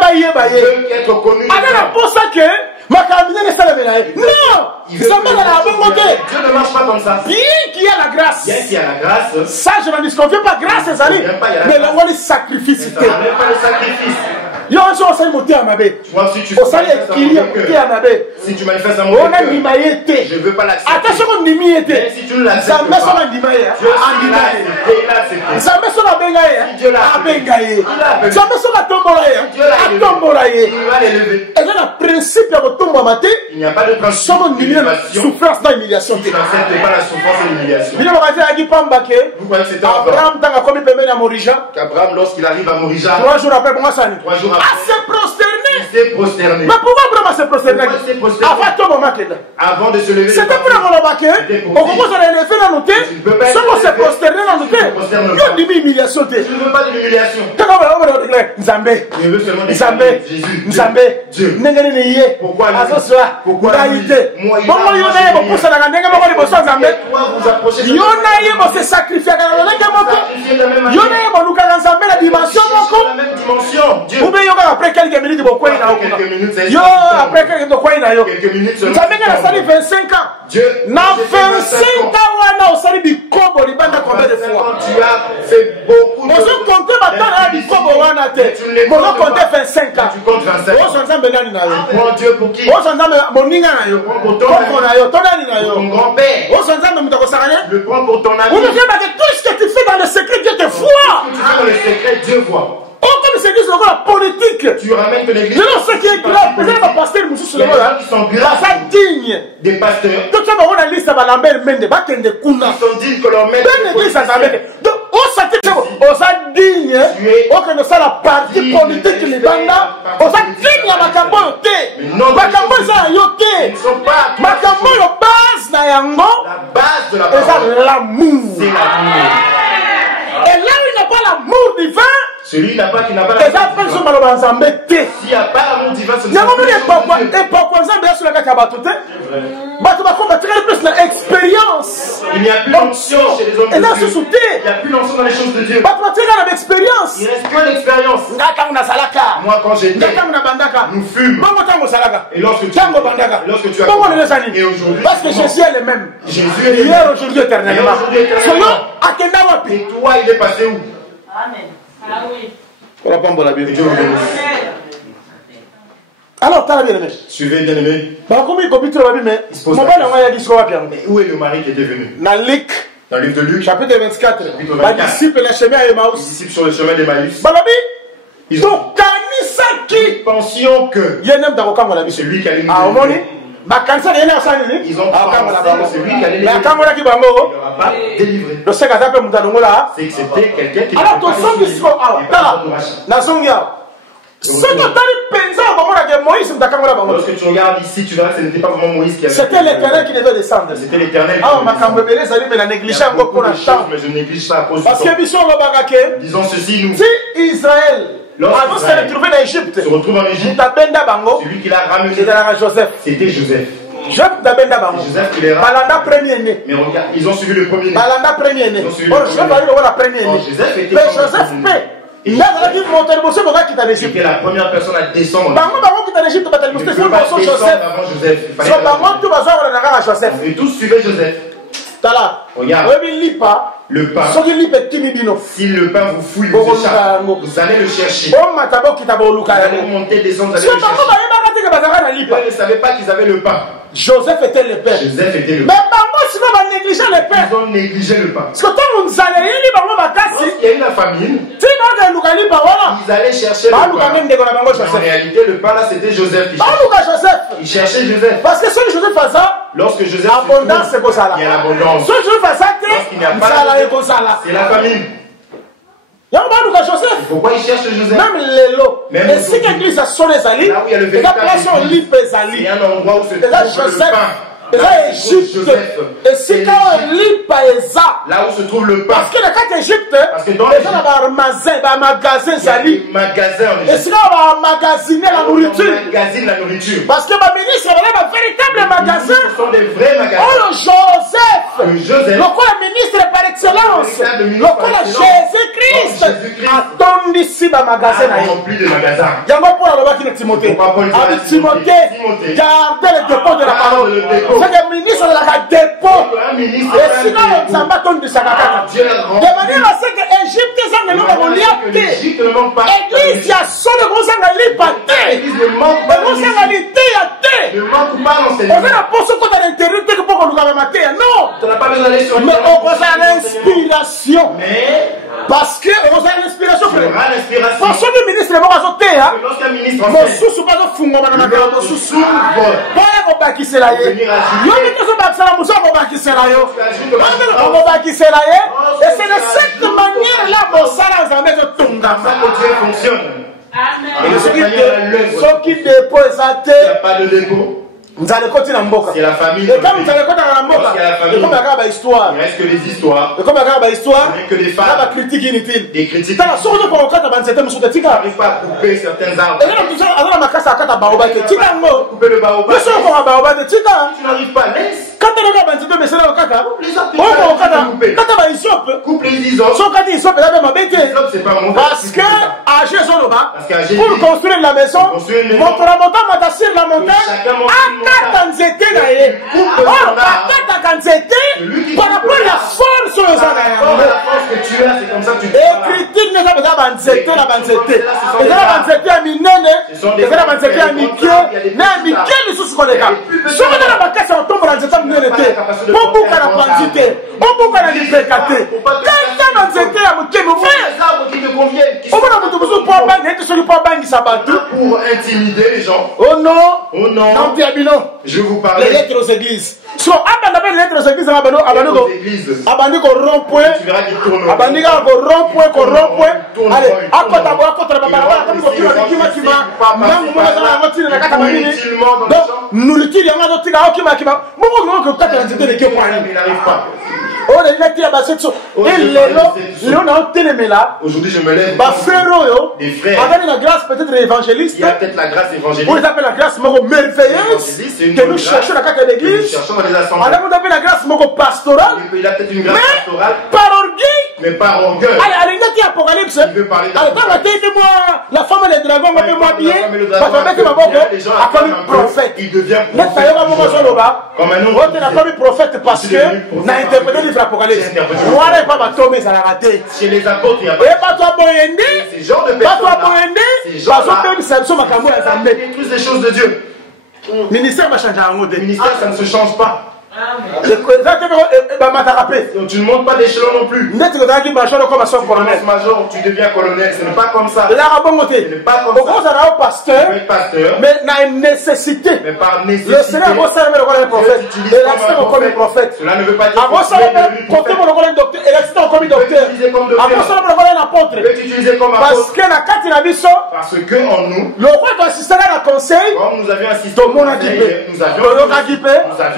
être connu. Alors pour ça que ma cabine ne s'est levée. Non, Dieu ne marche pas comme ça. Bien qu'il y a la grâce. Bien qu'il y a la grâce. Ça je n'en disconviens pas grâce les amis. Mais là on est sacrifice. Même pas le sacrifice. Yo on s'est monté à ma baie. Moi si tu si tu manifestes à mon cœur, je veux pas l'accepter. Attention on dit mais si tu ne l'acceptes pas, Dieu l'a il n'y a pas de principe souffrance dans l'humiliation. Tu n'acceptes pas la souffrance et l'humiliation. Vous croyez que c'était Abraham qu'Abraham lorsqu'il arrive à Morija, 3 jours après, à se prosterner s'est prosterné. Mais pourquoi Abraham s'est prosterné? Avant de se lever. C'était pour la remarquer. On commence à l'élever dans nos têtes. Sans qu'on se prosterner dans nos têtes. Il y a une humiliation. Je ne veux pas de l'humiliation. Nzambé. Je veux seulement Nzambé. Jésus. Nzambé. Dieu. Pourquoi Pourquoi vous approchez de se sacrifier dans la même dimension. Dieu. Ou bien après quelques minutes, après quelques minutes, vous avez 25 ans. Dieu, na 25 ans, wana osali bikobo libanda combien de fois? Tu as fait beaucoup de choses. Vous comptez maintenant bikobo wana te. Vous comptez 25 ans. Tu comptes 25 ans. Vous entendez nani na yo? Prends Dieu pour qui? Vous entendez moninga na yo? Koko na yo, tonani na yo? Ton grand-père. Vous entendez mutako sakane? Le prends pour ton ami. Vous ne savez pas que tout ce que tu fais dans le secret, Dieu te voit. Tu fais dans le secret, Dieu voit. Comme c'est juste la politique. Tu ramènes ton église. Je non, ce qui est grave, peut-être pas pasteur, mais sur le là. Ils sont graves. Ça digne. Des pasteurs. Donc, ça va on a liste à Balambert Mende, Bakende Kuna. Ils sont dignes que leur maître. Ben l'église, ça s'appelle. Donc, on s'attire, on s'est digne. On connaît ça la partie politique, les bandas. On s'est digne à Makambo yoté. Makambo, ça yoté. Ils sont pas. Makambo, le base, na yango. La base de la parole. Et ça, l'amour. C'est l'amour. Et là où il n'a pas l'amour divin, celui qui n'a pas l'amour divin. S'il n'y a pas l'amour divin, ce n'est il n'y a plus l'onction chez les hommes de Dieu. Il n'y a plus l'onction dans les choses de Dieu. Il reste que l'expérience. Moi, quand j'étais, nous fûmes. Et lorsque tu as et aujourd'hui, parce que Jésus est le même. Jésus est le même. Hier, aujourd'hui, éternellement. Et toi, il est passé où? Amen. Ah oui. Alors, tu as bien aimé. Suivez, bien aimé. Où est le mari qui était venu? Dans le livre de Luc, chapitre 24. Les disciples sur le chemin d'Emmaüs. Ils pensions que c'est lui qui allait nous délivrer. Ils ont pensé que c'est lui qui allait les délivrer. C'est que c'était quelqu'un qui alors, lorsque tu regardes ici, tu verras que ce n'était pas vraiment Moïse qui avait. C'était l'Éternel qui devait descendre. C'était l'Éternel. Mais je néglige ça à cause du parce temps. Disons ceci, nous. Si Israël avant de se retrouver en Égypte, se retrouve en Égypte, celui qui l'a ramené, c'était Joseph. Joseph qui les Balanda premier né. Mais regarde, ils ont suivi le premier né. Balanda premier né. Joseph né. Joseph paix. Il a c'était la première personne à descendre. Et tous suivaient Joseph. Regarde. Le pain. Si le pain vous fouille, vous allez le chercher. Vous allez monter, descendre, vous allez le chercher. Ils ne savaient pas qu'ils avaient le pain. Joseph était le père. Joseph était le père. Mais on négligé le père. Ils ont négligé le pain. Parce que quand vous allez il y a eu la famine. Ils allaient chercher le pain. En réalité, le pain là, c'était Joseph qui cherchait. Il cherchait Joseph. Parce que celui Joseph fait ça, lorsque Joseph abondance, c'est ça. Il y a l'abondance. Celui Joseph fait ça, c'est la famine. Pourquoi il cherche Joseph? Même l'élo. Et si l'église a son ezali, là où il y a le véritable église, c'est un endroit où se trouve le pain. Là, Égypte. Et si quand on lit Paesa, là où se trouve le pain. Parce que le cas d'Égypte, les gens ont un magasin, Zali. Et si on va magasiner la nourriture. Parce que le ministre a un véritable magasin. Ce sont des vrais magasins. Oh, Joseph. Le ministre par excellence. Le Jésus-Christ. Attendez ici le magasin. Rempli de magasins. Il y a un point là-bas qui est Timothée. Avec Timothée, gardez le dépôt de la parole. C'est le ministre de la dépôt. Et sinon, on s'en bat de sa cacata. De manière à ce que l'Égypte s'en est non Église, il y a son de gros sangali pâté. De gros sangali thé. Ne manque pas l'enseignement. On a pas ce qu'on a l'intérieur pour qu'on nous a maté. Non. Tu n'as pas besoin d'aller sur le. Mais on a l'inspiration. Mais. Parce que on a l'inspiration. Tu auras l'inspiration. Parce que le ministre est bon à sauter. Lorsqu'un ministre mon sous pas de fou, mon sous. Pas on bâtit cela. Yo mais que ça bâtit la moussa on bâtit cela yo. On bâtit cela et c'est de cette manière là mon salaire ça met de tombe. Ça que Dieu fonctionne. Amen. Ce qui dépôt Il n'y a pas de dépôt. C'est la famille. Et comme vous allez côté dans la mboka, et comme il y a histoire. Il reste que des histoires. Et comme il y a histoire, Il n'y a que des il y a femmes. des critiques inutiles. Des critiques. Dans la sorte de provocation, il y a des On n'arrive pas à couper certains arbres. et là, tu sais, alors ma casse à quatre baobab, tu n'as pas Couper le baobab. le son pour un baobab, tu n'as. Tu n'arrives pas, laisse. Quand tu regardes un mais c'est là au caca. Les arbres, Oh, tu peux couper. quand tu as une sope, Coupe les isopes. son quand il sope, là, même embêté. Les isopes, c'est pas mon Parce que, à Jézonoba, Parce qu'à Jésus, pour construire la maison, construire une maison, monte la montagne, monte sur la montagne, chacun monte à une montagne. 4 ans, Coupe or, son arbre. à 4 ans, par rapport à la force aux Par rapport à la force que tu as, c'est comme ça que tu te et parles. critique n'est pas la banzete, la banzete. Ce sont Et des la banzete à minene, Ce sont des et la arbres. banzete à miké, mais à miké, les sous qu'on les gars. Si on a la banquette, on tombe dans le zeta minene, pour beaucoup à la bandité, pour beaucoup à la libécaté. Quand la banzete à miké, mon frère, Les arbres qui te conviennent, qui on sont va nous trouver pour un banc, et sur le point banc, il s'abat tout. pour intimider les gens. Oh non, Oh non, non, diabino. je vous Les parlais lettres aux églises. So, abandonner les lettres aux églises, abandonner aux églises. au rond-point. Tu verras qu'ils tournent. Abandonner au rond-point, au rond-point. Tourne, Allez, tourne, à côté tourne. à côté de la barabara, comme tu vas, qui va. Même moi, je vais la carte à ma mine. Donc, nous l'utilisons, on va dire, qui va. Moi, je vais carte à l'entité de qui pour aller. Il n'arrive pas. Oh, les lettres, il y a cette chose. Et les on a télémé là. Aujourd'hui, je me lève. Bah, frère, Des frères. avec la grâce peut-être l'évangéliste. Il y a peut-être la grâce évangélique. On les appelle la grâce merveilleuse que nous cherchons la carte de Nous l'église. cherchons dans les assemblées. Alors, on appelle la grâce pastorale. Il a peut-être une grâce Mais pastorale, par orgueil. mais par orgueil. Allez, il y a Apocalypse. Il veut parler Allez, quand on a dit moi, la femme et les dragons, on fait moi bien. Parce qu'on fait que ma Les gens a connu attendent un peu, prophète. il devient Mais ça y est, on va prophète. voir là. Comme un autre. On a connu prophète parce que on a interprété le livre Apocalypse. Voilà, pas ma tombe, ça l'a raté. Chez les apôtres, il n'y a Et pas pas toi, Boyende. ces genres de Pas toi, personnes. Boyende. Ces Parce gens-là, que ça me semble qu'à moi, ça ils me met. détruisent les choses de Dieu. Ministère va changer en mode. Le ministère, ça ne se change pas. Donc, tu ne montes pas d'échelon non plus. Net que dans qui machin comme un colonel. Major, tu deviens colonel. Ce n'est pas comme ça. Là, à bon côté. Ce n'est pas comme Au gros, ça. ça n'a pas pasteur. Tu es pasteur, Mais il y a une nécessité. mais par Le nécessité. Seigneur a beau savoir le prophète. Dieu t'utilise Et comme l'accès un au comme prophète. Cela ne veut pas dire A beau que tu es savoir devenu côté prophète. mon docteur. Et l'accès au comme docteur. l'utiliser comme A docteur. beau savoir le apôtre. Tu peux l'utiliser comme Parce apôtre. que la carte il a vu ça. Parce que en nous, Le roi doit assister à la conseil. comme nous avions assisté Tout le monde a au dit. conseil, nous avions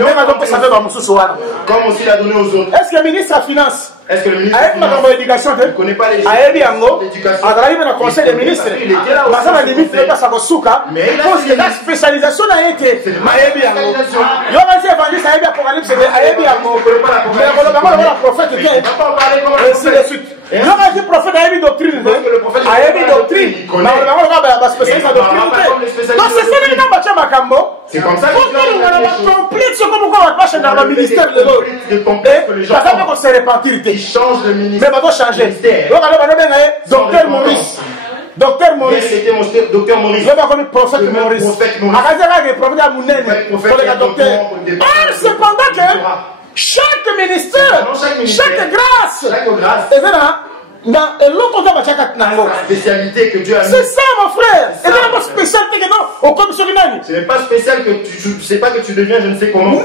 Même à ça fait dans mon sous-soir. comme aussi l'a donné aux autres. Est-ce que le ministre de la Finance Est-ce que le ministre avec ma campagne d'éducation ne connaît pas les ayebi yango d'éducation? azalaki mpe na conseil des ministres Il était là aussi. baza na limite epasa kosuka Mais il a parce que fini. la spécialisation na ye te ayebi yango spécialisation. yo kasi évangéliste ayebi apocalypse te ayebi yango mais kolobango lokola prophète Mais te il va pas en parler comme un ainsi de prophète. suite yo kasi prophète ayebi doctrine Parce que le prophète te ayebi il doctrine connaît. bakolobango lokola baspécialiste ya Mais il doctrine parlera pas comme les te spécialistes donc c'est de ça nini na batia makambo C'est comme ça que faut Dieu a que fait ngana les choses. bacomplete soko moko bato bachangaa baministère lelo Des complexes que les gens baza mpe ont. kose repentir te Ils changent de mais ministère. bato changer Ministère. yo kalo banobenga ye docteur Maurice docteur Yes, Maurice c'était mon docteur Maurice. yo bakomi prophète Le même Maurice prophète Maurice. akazaka ke prophète ya munene Ouais, prophète koleka qui a docteur docteur, or cependant que chaque ministère Non, chaque ministère, chaque grâce chaque grâce, eza na eloko oza batiaka nango la spécialité que Dieu a mis. c'est ça mon frère C'est ça. eza nango spécialité que non okomi soki nani Ce n'est pas spécial que tu sais pas que tu deviens je ne sais comment. non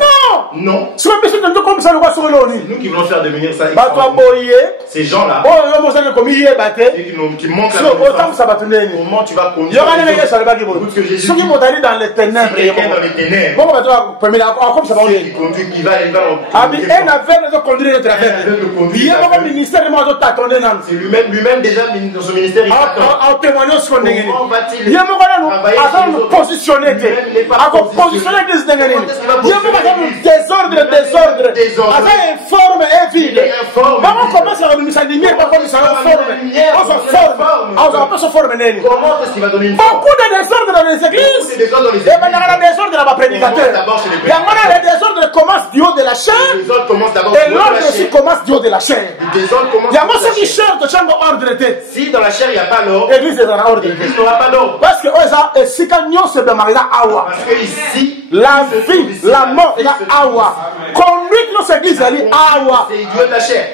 Non. soki biso te tokomisa lokwa soki loni Nous qui voulons faire devenir ça. bato aboye Ces gens-là, oyo yo mosaki komi yeba te qui montrent so la connaissance. otambusa bato ndeni Comment tu vas conduire yoka ndenge les yesu autres. alobaki boye Écoute ce que Jésus soki dit. moto ali dans les ténèbres Si quelqu'un dans les ténèbres, bongo bato bakomela akomisa bango qui ndeni conduit, qui va aller dans abi un aveugle ezoconduire notre aveugle ye moko ministère moko azotatonde nanu c'est lui-même déjà dans son ministère, il attend. aotémoigne siko ndenge nini Comment va-t-il ye moko nanu travailler aza sur les nu autres? positionne te Lui-même n'est pas akopositionne église ndenge nini Comment est-ce qu'il va ye moko aza nu positionner désordre Désordre. aza informe et vide Il est informe. bango komesa komimisa lumière bakomisa yo forme ozo forme ozala mpe so forme neni Comment est-ce qu'il va donner une forme? beaucoup de désordre dans les églises C'est des gens dans les et maintenant la désordre dans la prédicateur D'abord chez les yango na le désordre commence du haut de la chair Les autres commencent d'abord et par l'ordre la aussi chair. commence du haut de la chair Les autres commencent yango par la soki chair. chair tochango ordre te Si dans la chair il n'y a pas l'ordre, église ezala ordre te l'église n'aura pas d'ordre. parce que oyo eza esika nyonso ebemaka eza awa Parce que ici, la vie la mort eza awa conduite nyonso église ezali awa c'est idiot de la chair.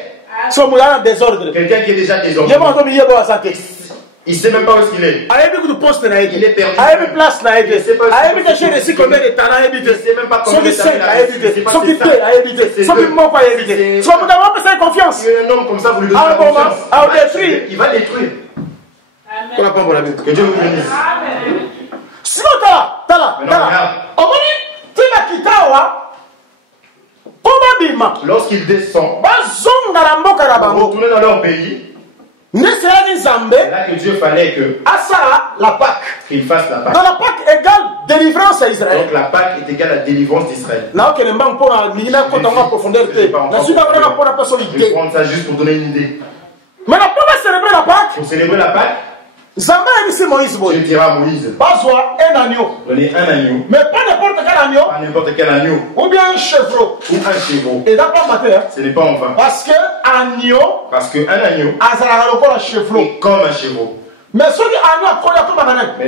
so moto aza na désordre Quelqu'un qui est déjà désordre. ye moko tomi yeba oyo aza te Il ne sait même pas où est-ce qu'il est. ayebi kutu poste na ye Il est te perdu. ayebi place na ye Il sait te pas ayebi te chaine esi combien de talent ayebi te Il sait même pas combien soki de talent 5 il a. ayebi Il sait te pas soki c'est 2 ça. ayebi te C'est soki deux. moko ayebi te C'est- soki moto awa apesa ye confiance Si un homme comme ça, vous lui donnez Ah, la bon, confiance, ah, détruire. il va détruire. Que Dieu vous bénisse. Sinon, tala. Omoni, tina kitawa. Lorsqu'ils descendent, retourner dans leur pays, c'est là que Dieu fallait que la Pâque. Qu'il fasse la Pâque. Dans la Pâque égale délivrance à Israël. Donc la Pâque est égale à la délivrance d'Israël. Je vais prendre ça juste pour donner une idée. Mais pour célébrer la Pâque, pour célébrer la Pâque, je dirai à Moïse, un agneau. Donnez un agneau. Mais pas n'importe quel agneau. Pas n'importe quel agneau. Ou bien un chevreau. Ou un chevreau. Et là, pas matin. Ce n'est pas en vain. Parce que agneau. Parce que un agneau. Est comme un chevreau. Mais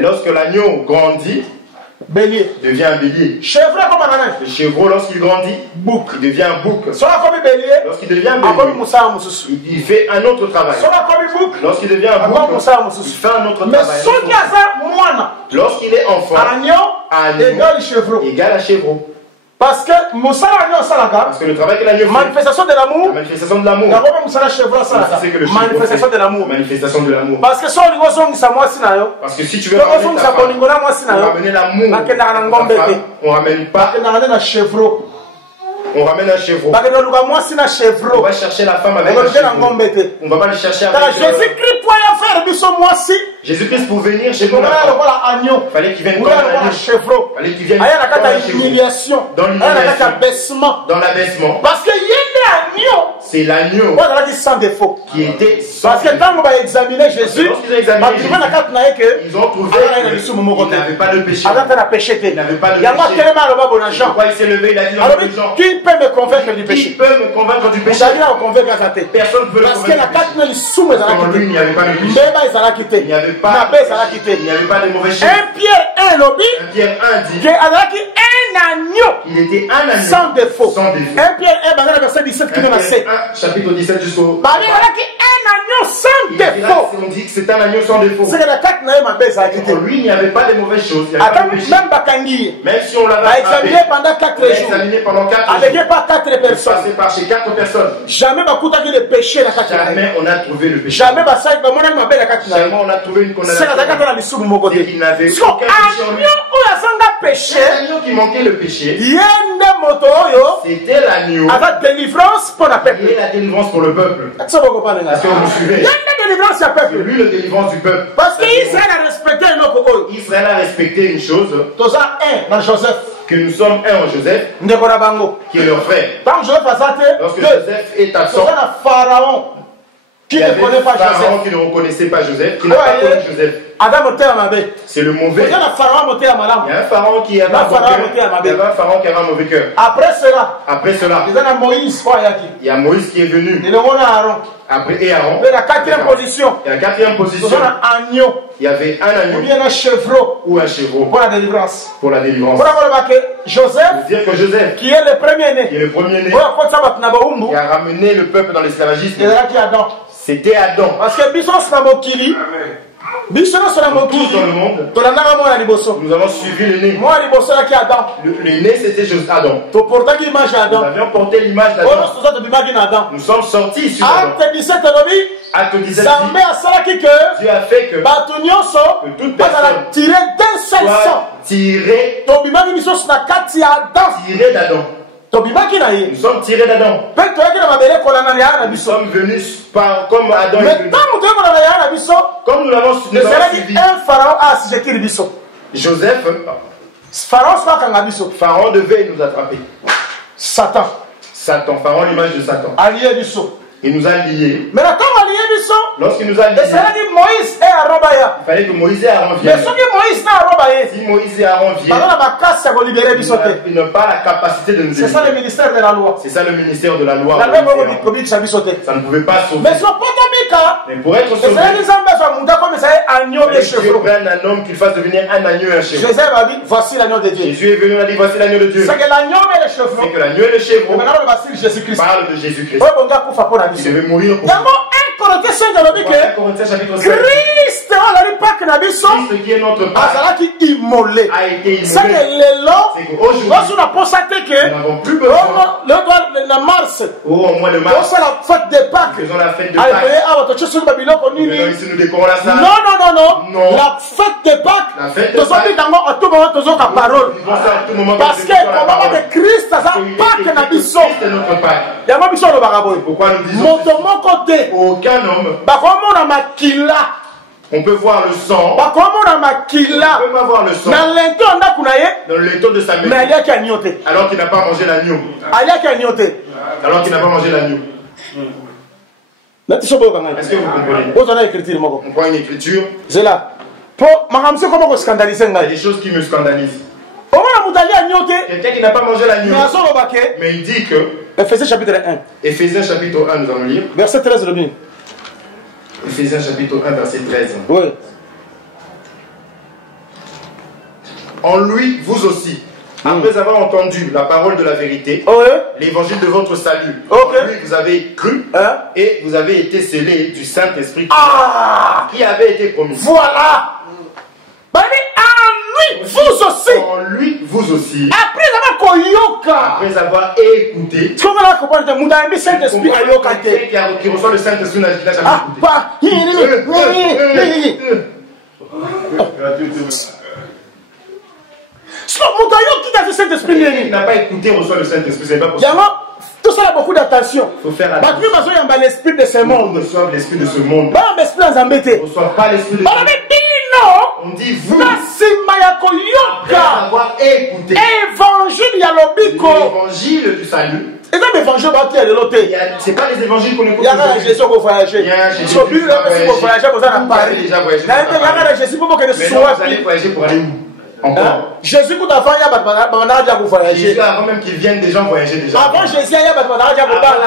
lorsque l'agneau grandit, bélier. Devient un bélier. Chevreau comme un âne. Le chevreau, lorsqu'il grandit, bouc. Il devient un bouc. Lorsqu'il devient un bélier, il fait un autre travail. Lorsqu'il devient un bouc, il fait un autre travail. Lorsqu'il est enfant, agneau égale à chevreau. Parce que le travail que l'agneau fait, manifestation de l'amour, manifestation de l'amour. Manifestation de l'amour. Parce que si tu veux ramener l'amour, on ramène pas. On ramène un chevreau. On va chercher la femme avec un chevreau. On va pas le chercher avec Jésus-Christ pour venir chez nous. Il fallait qu'il vienne comme un chevreau. Il fallait qu'il vienne comme un chevreau. Dans l'humiliation. Dans l'abaissement. Parce que c'est l'agneau qui était sans défaut. Parce que quand on va examiner Jésus, ils ont trouvé qu'il n'avait pas de péché. Il n'avait pas de péché. Pourquoi il s'est levé, il a dit dans les gens, qui peut me convaincre du péché? Qui peut me convaincre du péché? Personne ne peut le convaincre. Parce que lui, il n'y avait pas de péché. Il n'y avait pas de mauvais choses. 1 Pierre 1 dit qu'il était un agneau sans défaut. 1 Pierre 1 verset 17 qui est dans chapitre 17 jusqu'au... un agneau sans défaut. On dit que c'est un agneau sans défaut. Pour lui, il n'y avait pas de mauvaises choses. Même si on l'avait examiné pendant 4 jours. Avec pas 4 personnes. Passé par chez 4 personnes. Jamais le péché. Jamais on a trouvé le péché. Jamais on a trouvé une condamnation. Il n'avait aucun péché. Un agneau qui manquait le péché. C'était l'agneau. Avec délivrance pour la peuple. Et la délivrance pour le peuple. Est-ce que vous me suivez? Lui, le délivrance du peuple. Parce qu'Israël a respecté Israël a respecté une chose. Dans Joseph. Que nous sommes un en Joseph. Qui est leur frère. Lorsque Joseph est absent. Pharaon. Qui ne connaît pas Joseph. Qui ne reconnaissait pas Joseph. Qui n'a pas connu Joseph. C'est le mauvais. Il y a un pharaon qui avait un pharaon qui avait un mauvais cœur. Après cela, il y a Moïse qui est venu. Après et Aaron. Et la quatrième position. Il y avait un agneau. Ou bien un chevreau. Ou un chevreau. Pour la délivrance. Joseph. Dire que Joseph. Qui est le premier-né. Qui a ramené le peuple dans l'esclavagisme. C'était Adam. Parce que Bissos Namokili. Tous dans le monde, nous avons suivi le nez. Le nez, c'était juste Adam. Nous avions porté l'image d'Adam. Nous sommes sortis sur Acte 17 dit, Dieu a fait que toute personne tirée d'Adam. Nous sommes tirés d'Adam. Nous sommes venus comme Adam est venu. Comme nous l'avons suivi. Joseph, Pharaon devait nous attraper. Satan, Pharaon, l'image de Satan. Il nous a liés. Mais lorsqu'il nous a liés, il fallait que Moïse et Aaron viennent. Si Moïse et Aaron viennent, ils n'ont pas la capacité de nous libérer. C'est ça le ministère de la loi. C'est ça le ministère de la loi. Ça ne pouvait pas sauver. Mais pour être sauvé, Dieu prenne un homme qu'il fasse devenir un agneau et un chevreau. Jésus a dit, voici l'agneau de Dieu. Jésus est venu et a dit, voici l'agneau de Dieu. C'est que l'agneau et le chevreau. C'est que l'agneau et le chevreau parlent de Jésus-Christ. Il devait mourir pour Corinthiens 5 alobi que Corinthiens chapitre 5. Christ alali Pâques na biso Christ qui est notre Pâques azalaki immolé. a été immolé. Ça que lelo lorsqu'on a constaté que nous n'avons plus besoin. la mars Au mois de mars, la fête de Pâques. faisons la fête de Allez, Pâques. nini. Ici nous décorons la salle. Non. La fête de Pâques. La fête de Pâques. À tout moment, tous autres parole. Nous vivons ça à tout moment. Parce que au moment de Christ, ça Pâques na biso. Christ est notre Pâques. Yango biso le baraboy. Pourquoi nous disons Moto moko te. aucun homme. Bakomona makila. On peut voir le sang. Bakomona On makila. peut pas voir le sang. Na lento ndaku na ye. Dans le laiton de sa Mais maison. aliaki anyote. Alors qu'il n'a pas mangé l'agneau. Aliaki anyote. Alors qu'il n'a pas mangé l'agneau. Est-ce que vous comprenez? Vous avez écriture moko. On prend une écriture. C'est là. Pour mahamse comment vous scandaliser Il y a ngai. des choses qui me scandalisent. Omona mutali anyote. Quelqu'un qui n'a pas mangé l'agneau. Mais azolo bake. Mais il dit que. Ephésiens chapitre 1. Éphésiens chapitre 1, nous allons lire. Verset 13 le bien. Éphésiens chapitre 1, verset 13. Oui. En lui, vous aussi, après avoir entendu la parole de la vérité, Oui. l'évangile de votre salut, Ok. en lui vous avez cru Hein? et vous avez été scellés du Saint-Esprit Ah! qui avait été promis. Voilà. Bah, en lui, vous aussi. En lui, vous aussi, Après avoir koyoka. après avoir écouté, Tu comprends comment je mouda mis Saint-Esprit à yoka te. quelqu'un qui reçoit le Saint-Esprit n'a jamais Ah, écouté. pas. Sinon, mouda yoki t'a dit Saint-Esprit. Quelqu'un qui n'a pas écouté reçoit le Saint-Esprit, c'est pas possible. Yango, tout ça a beaucoup d'attention. Il faut faire Bah, attention. tu vas besoin de l'esprit de ce On monde. reçoit l'esprit de ce monde. Bah, l'esprit en On zambete. ne reçoit pas l'esprit de ce Bah, monde. mais bino. On dit vous, Na sima ya après koyoka. avoir écouté Évangile ya lobiko. l'évangile du salut. Et dans l'évangile, bah, qui est de l'autre. C'est pas les évangiles qu'on écoute. Il y a Jésus qui voyager. Il y a Jésus Sur Bible, qui vous voyagez, vous allez à Paris. déjà voyagé. Il y a Jésus pour que Mais ce non, soit. vous allez voyager pour aller où? Encore. Jésus qui t'a fait, il y a des voyager. Jésus, avant même qu'ils viennent, des gens voyager déjà. Avant Jésus, il y a des Avant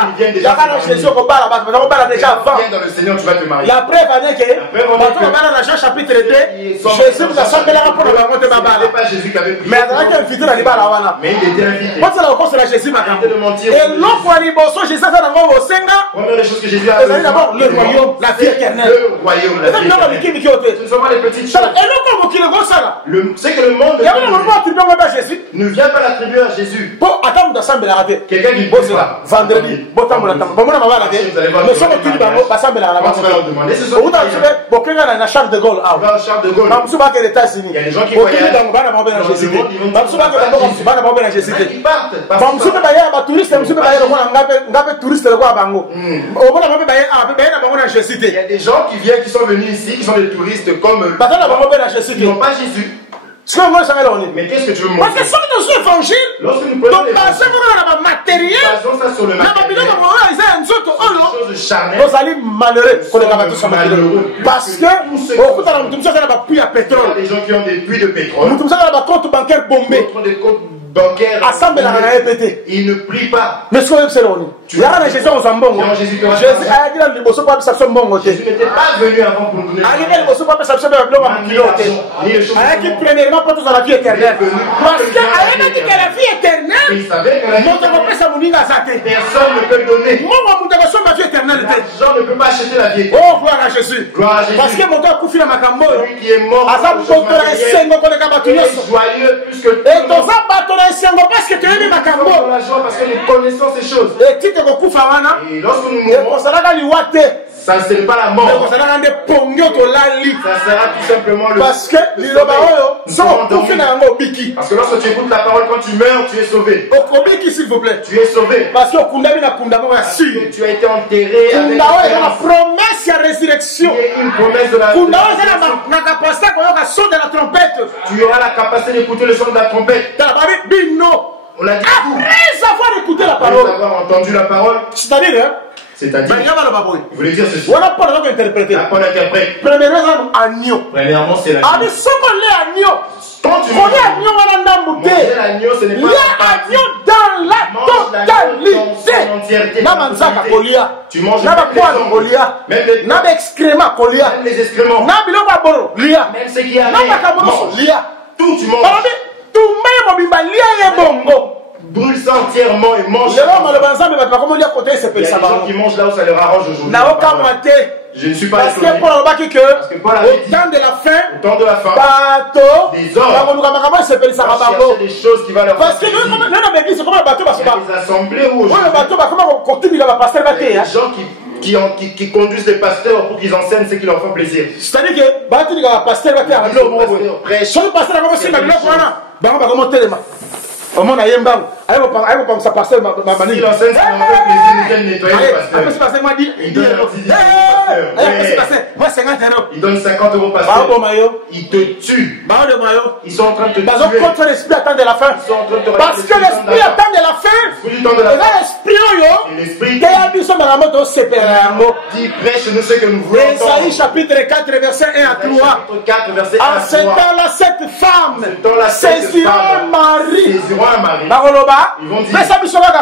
qu'ils viennent Il y a Jésus qui parle déjà avant. Viens dans le Seigneur, tu vas te marier. La preuve est que, preuve en est que- dans Jean chapitre 2, Jésus nous a semblé là pour le raconter Ce Babala. n'était pas Jésus qui avait prié. Mais il y a invité dans les balles. Mais il était invité. Quand c'est la rencontre, c'est Jésus maintenant. Arrêtez de mentir. Et l'autre fois, il bosse, Jésus a dans le Senga. Première des choses que Jésus a Et d'abord, le royaume, la vie éternelle. Le royaume, la vie éternelle. Ce ne sont pas les petites choses. Et l'autre, qui le gosse là. C'est que le monde Il y a un moment, tu peux Jésus. ne vient pas l'attribuer à Jésus. Pour attendre d'assemblée la raté. Quelqu'un qui Bosse là, vendredi, botam la tam. Bon, on va la raté. Mais ça, on dit bango, assemblée la Quand tu vas leur demander, ce sont Au bout d'un moment, bon, quand on a Charles de Gaulle, ah. va au Charles de Gaulle. Mam Souba qui est aux États-Unis. Il y a des gens qui Bon, voyagent. dans le bas, on va Jésus. Mam Souba qui est dans le Jésus. Ils partent. Mam Souba qui est un touriste, Mam Souba qui est un touriste de quoi bango. Au bout d'un moment, Jésus. Il y a des gens qui viennent, qui sont venus ici, qui sont des touristes comme eux. Ils n'ont pas Jésus. Mais qu'est-ce que tu veux montrer? Parce que ça, dans ce évangile, Lorsque nous prenons donc, parce que vous avez matériel, basons ça sur le matériel, choses choses charnelles, vous allez malheureux parce que au bout d'un moment, vous puits à il y a pétrole. des gens qui ont des puits de pétrole, Vous avez un compte bancaire bombé. d'autres des comptes bancaires, Assemble la répété. ils ne prient pas. Mais ce qu'on c'est là. Il y a Jésus en Zambongo. Jésus a dit dans le bosso pas ça mbongo. Jésus n'était pas venu avant pour nous donner. Arrivé le bosso pas ça ça blanc en kilo. Qui premièrement pas tous à la vie éternelle. Parce que a dit que la vie éternelle, Il savait que la vie mon papa ça moninga zate. personne ne peut le donner. Moi mon papa ça la vie éternelle. L'argent ne peut pas acheter la vie. Oh gloire à Jésus. Gloire à Jésus. Parce que mon papa a na makambo. Celui qui est mort, Asa mpotora esengo ko leka batu il est nyonso. joyeux plus que tout. Et dans ça batora esengo parce que tu aimes Nous sommes makambo. dans la joie parce que nous connaissons ces choses. Et tite ko kufa wana. Et lorsque nous Et mourrons, kosalaka liwate. ça ne sera pas la Mais mort. kosalaka nde pongyo to lali. Ça sera tout simplement le Parce que liloba oyo so kufi na yango biki. Parce que lorsque tu écoutes la parole, quand tu meurs, tu es sauvé. Okobiki s'il vous plaît. Tu es sauvé. Parce que okundami na kundamo ya Parce si. que tu as été enterré avec Kundao eza na espérance. promesse ya résurrection. Il y a une promesse de la Kundao eza na capacité koyoka son de la trompette. Tu auras la capacité d'écouter le son de la trompette. Tala babi bino. On a dit tout. Après avoir écouté la Après parole. avoir entendu la parole, C'est-à-dire, hein. c'est-à-dire, Ben yaba na baboy. vous voulez dire ceci. On a pas le interpréter. La parole interprète. Premièrement, agneau. Premièrement, c'est la Avec ce qu'on est agneau. Quand tu On est agneau, on a manger ndamouté. l'agneau, ce n'est Il pas y a agneau dans la Mange l'agneau dans son entièreté. totalité. Namanzaka kolia. Tu manges Naba même les kwa ongles, kolia. même les- Naba excrément kolia. même les excréments, Nabilo baboro lia. même ce qui est Naba kaboro mange. lia. Tout tu manges. Balobi, tumbe mobimba lia ye bongo. brûlent ça entièrement et mangent. Il y a des gens qui mangent là où ça leur arrange aujourd'hui. Je ne suis pas parce que Paul a dit que au temps de la fin, des hommes chercher des choses qui vont leur parce que l'église, comment le bateau va se battre? Les assemblées où le bateau va comment continuer à passer le bateau? Les gens qui conduisent les pasteurs pour qu'ils enseignent ce qui leur fait plaisir. C'est-à-dire que bateau va passer le bateau. Si le pasteur va commencer à au monde a yemba allez pour ça passer ma manie il enseigne ce qui leur fait plaisir il nettoyer le pasteur passer moi dit moi 50 €. Il donne 50 € pasteur. Il te tue. Ils sont en train de te tuer. Contre l'esprit attend de la fin. Parce que l'esprit attend de la fin. Et l'esprit qui a dit prêche nous ce que nous voulons. Ésaïe chapitre 4 verset 1 à 3. En ce temps-là, cette femme saisira un mari. Ils vont dire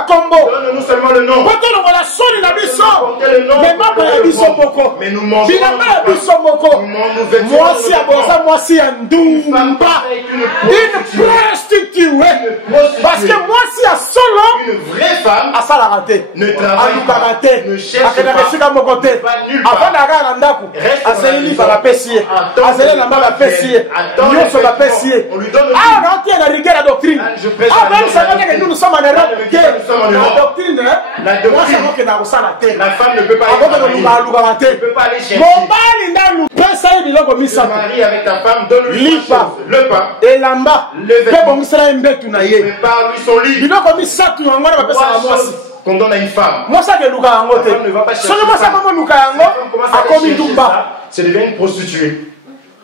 donne-nous seulement le nom. Mais nous mangeons Mwasi ya ndumba une prostituée parce que mwasi ya solo une vraie femme à ça la raté ne travaille pas ne cherche pas nulle part avant d'aller à ndaku azeli ba pesier azeli na ba pesier nyonso ba pesier ah non tiens la rigueur la doctrine ah même ça veut dire que nous sommes en Europe la doctrine la femme ne peut pas aller chercher le mari avec ta femme donne-lui le pain et lamba prépare-lui son lit qu'on donne à une femme. La femme ne va pas chercher ça. Ça devient une prostituée.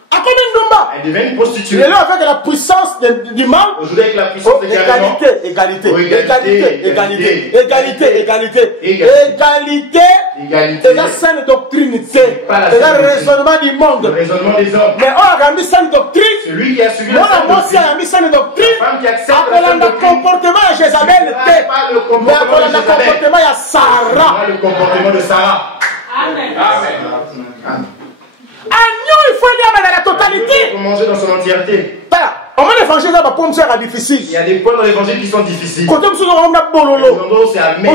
Elle devient une prostituée. Et là, avec la puissance du mal, aujourd'hui avec la puissance de égalité, la saine doctrine, c'est le raisonnement du monde. Le raisonnement des hommes. Mais on a mis saine doctrine. Celui qui a suivi la saine doctrine. La femme qui accepte le comportement de Jézabel, le comportement de Sarah. Le comportement de Sarah. Amen. Il faut lire dans la totalité. Il faut manger dans son entièreté. L'évangile est difficile. Il y a des points dans l'évangile qui sont difficiles. Quand on c'est amer.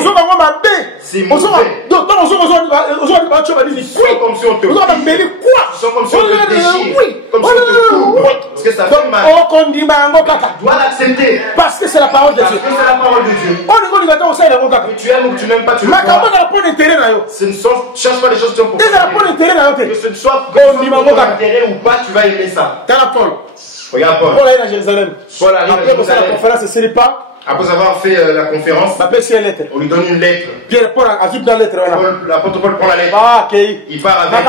C'est mauvais. Comme si on te parce que ça fait mal. Tu dois l'accepter. Parce que c'est la parole de Dieu. Tu aimes ou tu n'aimes pas, tu le crois. Ce ne cherche pas les choses pour que ce ne soit pour intérêt ou pas, tu vas aimer ça. Regarde Paul. Paul est à Jérusalem. Paul arrive à Jérusalem. La conférence, c'est pas. Après avoir fait la conférence, on lui donne une lettre. Pierre-Paul a vu dans la lettre. L'apôtre Paul prend la lettre. Ah, ok. Il part avec.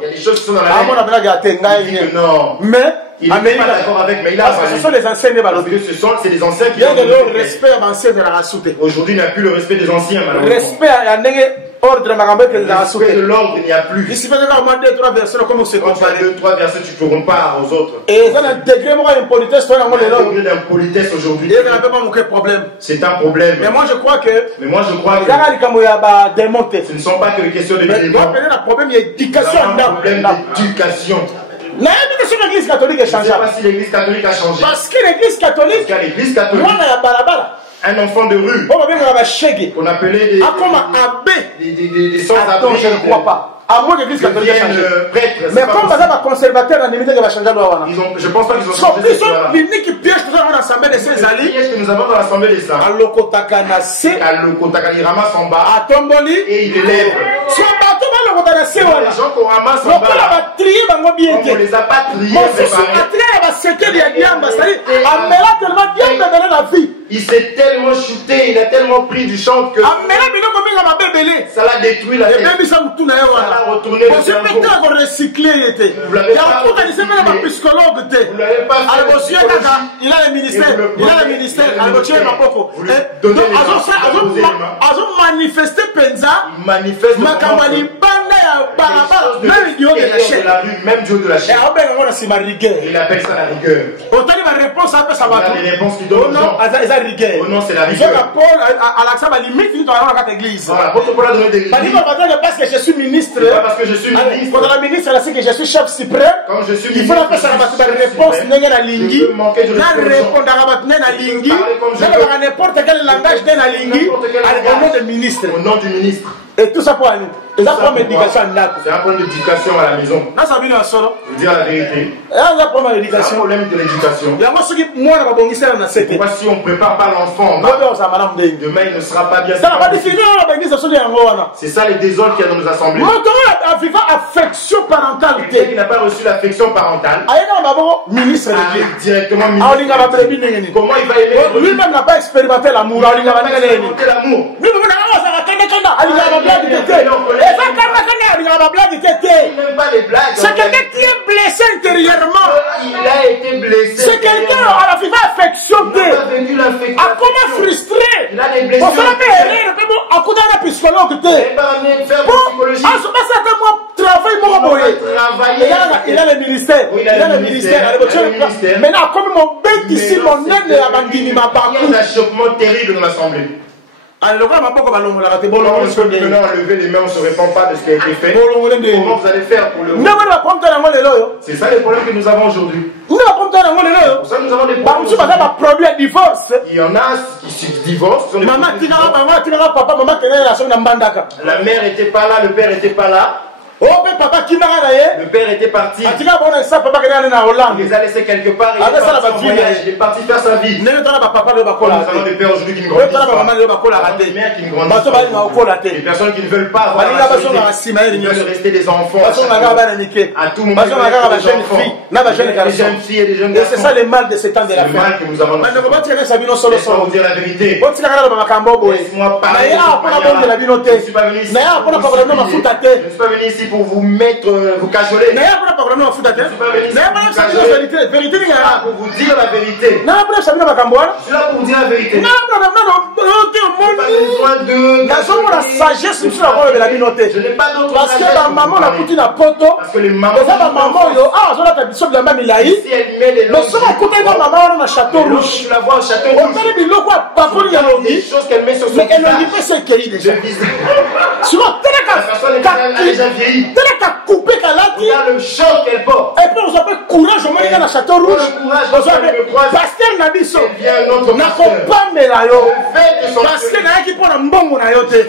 Il y a des choses qui sont dans la lettre. Il dit que non. Mais il n'est pas d'accord avec, mais il a ce sont les anciens c'est les anciens qui ont le respect avancé de la race. Aujourd'hui, il n'y a plus le respect des anciens, malheureusement. Respect à ordre de l'ordre, il n'y a plus. Ici, il y a au moins 2-3 versets, comment se comparer. 2-3 versets, tu ne compares aux autres. Et il y a un degré d'impolitesse, d'impolitesse aujourd'hui. Il n'y a pas de problème. C'est un problème. Mais moi, je crois que. Ce ne sont pas que les questions de démons. Le problème, il y a éducation. Un problème d'éducation. L'éducation de l'Église catholique est changée. Je ne sais pas si l'Église catholique a changé. Parce que l'Église catholique. Un enfant de rue. On appelait des sans-abri. Je ne crois pas. À moins que l'Église catholique a changé. Mais comme ça va conservateur dans l'imité qui va changer loi. Je pense pas qu'ils ont changé. Ils sont l'unique qui piège tout ça dans l'assemblée de ces alliés. Que nous avons dans l'assemblée des saints. Il ramasse en bas. Et il élève. Les gens qu'on ramasse en bas. On ne les a pas triés. Il s'est tellement shooté, il a tellement pris du champ que ça l'a détruit la tête. Ça l'a retourné le cerveau. Vous l'avez pas fait. Il a le ministère. Il manifeste Penza. Il manifeste même du haut de la chaîne. Même du haut de la chaîne. Il appelle ça la rigueur. Autant il réponse un peu ça va. Les réponses qu'il donne aux gens. Oh non, c'est la rigueur. Paul à l'accent à limite il doit avoir la église. L'apôtre Paul a donné des limites. Parce que je suis ministre. Pas parce que je suis ministre. Quand la ministre elle sait que je suis chef suprême. Comme je suis il faut la faire la réponse na lingi. Na répondre à lingi. Na n'importe quel langage na lingi. Au nom du ministre. Au nom du ministre. Et tout ça pour aller. C'est un problème d'éducation. C'est un problème d'éducation à la maison. Là, ça vient en solo. Je veux dire la vérité. C'est un problème d'éducation. C'est un problème de l'éducation. Pourquoi si on ne prépare pas l'enfant, demain il ne sera pas bien. C'est ça les désordres qu'il y a dans nos assemblées. Affection parentale. Quelqu'un qui n'a pas reçu l'affection parentale. Ministre de Dieu. Directement ministre. Comment il va aimer? Lui-même n'a pas expérimenté l'amour. Il n'a pas expérimenté l'amour. C'est quelqu'un qui est blessé intérieurement. Il a été blessé. C'est quelqu'un à la FIFA affectionné. À comment frustré. Il a des blessures. Il a le ministère. Maintenant, comme mon bête ici, mon nez à Bandini m'a pas. Il y a un achoppement terrible dans l'assemblée. Alors, maintenant, lever les mains, on ne se répand pas de ce qui a été fait. Comment vous allez faire pour le voir? C'est ça les problèmes que nous avons aujourd'hui. Pour ça, nous avons des problèmes. Il y en a qui se divorcent. La mère n'était pas là, le père n'était pas là. Le père était parti. Il les a laissés quelque part. Il est parti faire sa vie. Nous avons des pères aujourd'hui qui ne grandissent pas. Des mères qui ne grandissent pas. Des personnes qui ne veulent pas avoir la maturité. Ils veulent rester des enfants. À tout moment, des jeunes filles et des jeunes garçons. Et c'est ça le mal de ces temps de la fin. C'est le mal que nous avons. Laisse-moi vous dire la vérité. Laisse-moi parler. Je ne suis pas venu ici. Je ne suis pas venu ici pour vous mettre, vous cajoler. Je ne suis pas venu ici pour vous dire la vérité. Je suis là pour vous dire la vérité. La sagesse, je n'ai pas d'autre parce que la maman la coûté la poto. Parce que les mamans. La maman, de la même si elle met les langues. Maman dans château rouge. Tu la vois au château rouge. Des choses qu'elle met sur son visage. Mais elle ne dit pas ce qu'elle déjà. Souvent, coupé le choc qu'elle porte. Et puis on s'appelle courage au moins dans le château rouge. Pasteur n'a dit ça. N'a pas mélangé. Parce que n'a qui prend un bon na yote.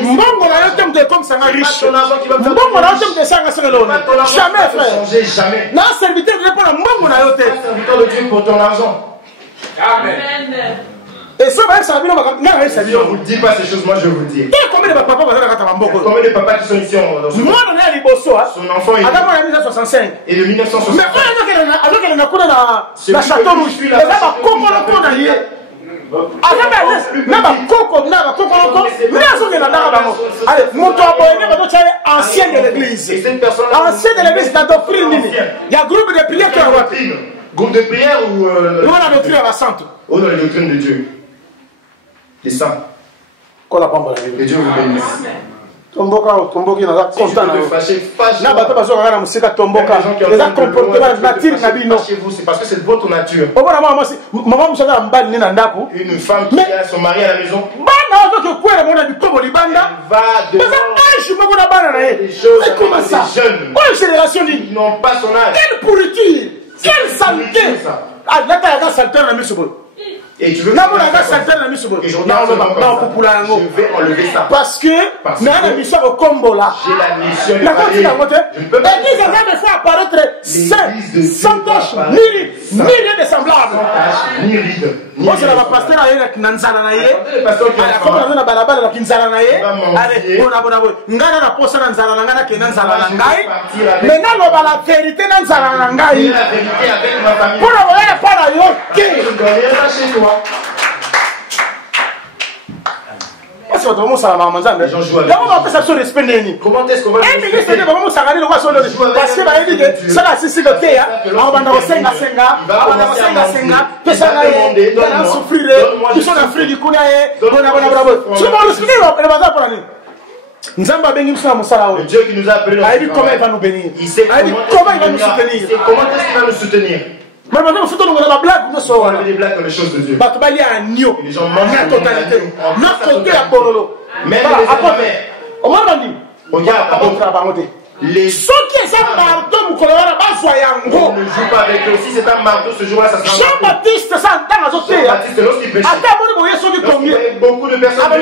Mbongo na yote m'de comme ça riche. Mbongo na yote m'de ça nga jamais frère. Jamais. Na serviteur de prendre un mbongo na yote. Serviteur de Dieu pour ton argent. Amen. Et ça va ça si on vous dit pas ces choses, moi je vais vous dire. Combien de papas combien de papas qui sont ici moi on est à Liboso. Son enfant est en 1965. Et de 1965. Mais alors qu'elle n'a pas la château rouge. Elle va pas comment on a lié. Ancien de l'église. Ancien de l'église, c'est la doctrine. Il y a un groupe de prière qui est groupe de prière ou la doctrine à la sainte. Ou dans la doctrine de Dieu. Les saints. Que Dieu vous bénisse. Tomboka tomboki na content na bato bazokanga na musika tomboka les comportements nature na bino chez vous c'est parce que c'est votre nature. Maman musaka mbali ni na ndako une femme qui a son mari à la maison bana ozo kwela mona bikobo libanda va de âge moko na bana na ye c'est comme ça jeunes quelle génération ils n'ont pas son âge quelle pourriture quelle saleté ah là ta ga saleté na miso. Et tu veux que je vais enlever ça. Parce que j'ai la mission de Kombola. J'ai la mission de parler. L'église va me faire apparaître sans tache, ni rien de semblable. Ni ride. Moi, c'est la pasteur avec Nanzana Naye. Comme on a la balabala avec Nanzana Naye. Allez, on a Ngana la poste Nanzana Nangana qui est Nanzana Nangai. Maintenant, on va la vérité Nanzana Nangai. La vérité avec ma famille. Pour la voir, pas la yoke. Je ne dois rien lâcher toi. Comment est-ce qu'on va Le Dieu qui nous a appelés dans ce travail, il sait comment il va nous soutenir. Il sait comment est-ce qu'il va nous soutenir. On fait des blagues dans les choses de Dieu. Les gens mangent la totalité. Même les mères. Regarde, les ceux qui sont marteau, on ne joue pas avec eux. Si c'est un marteau, ce jour-là, ça sera Jean-Baptiste, Jean-Baptiste, lorsqu'il prêchait, beaucoup de personnes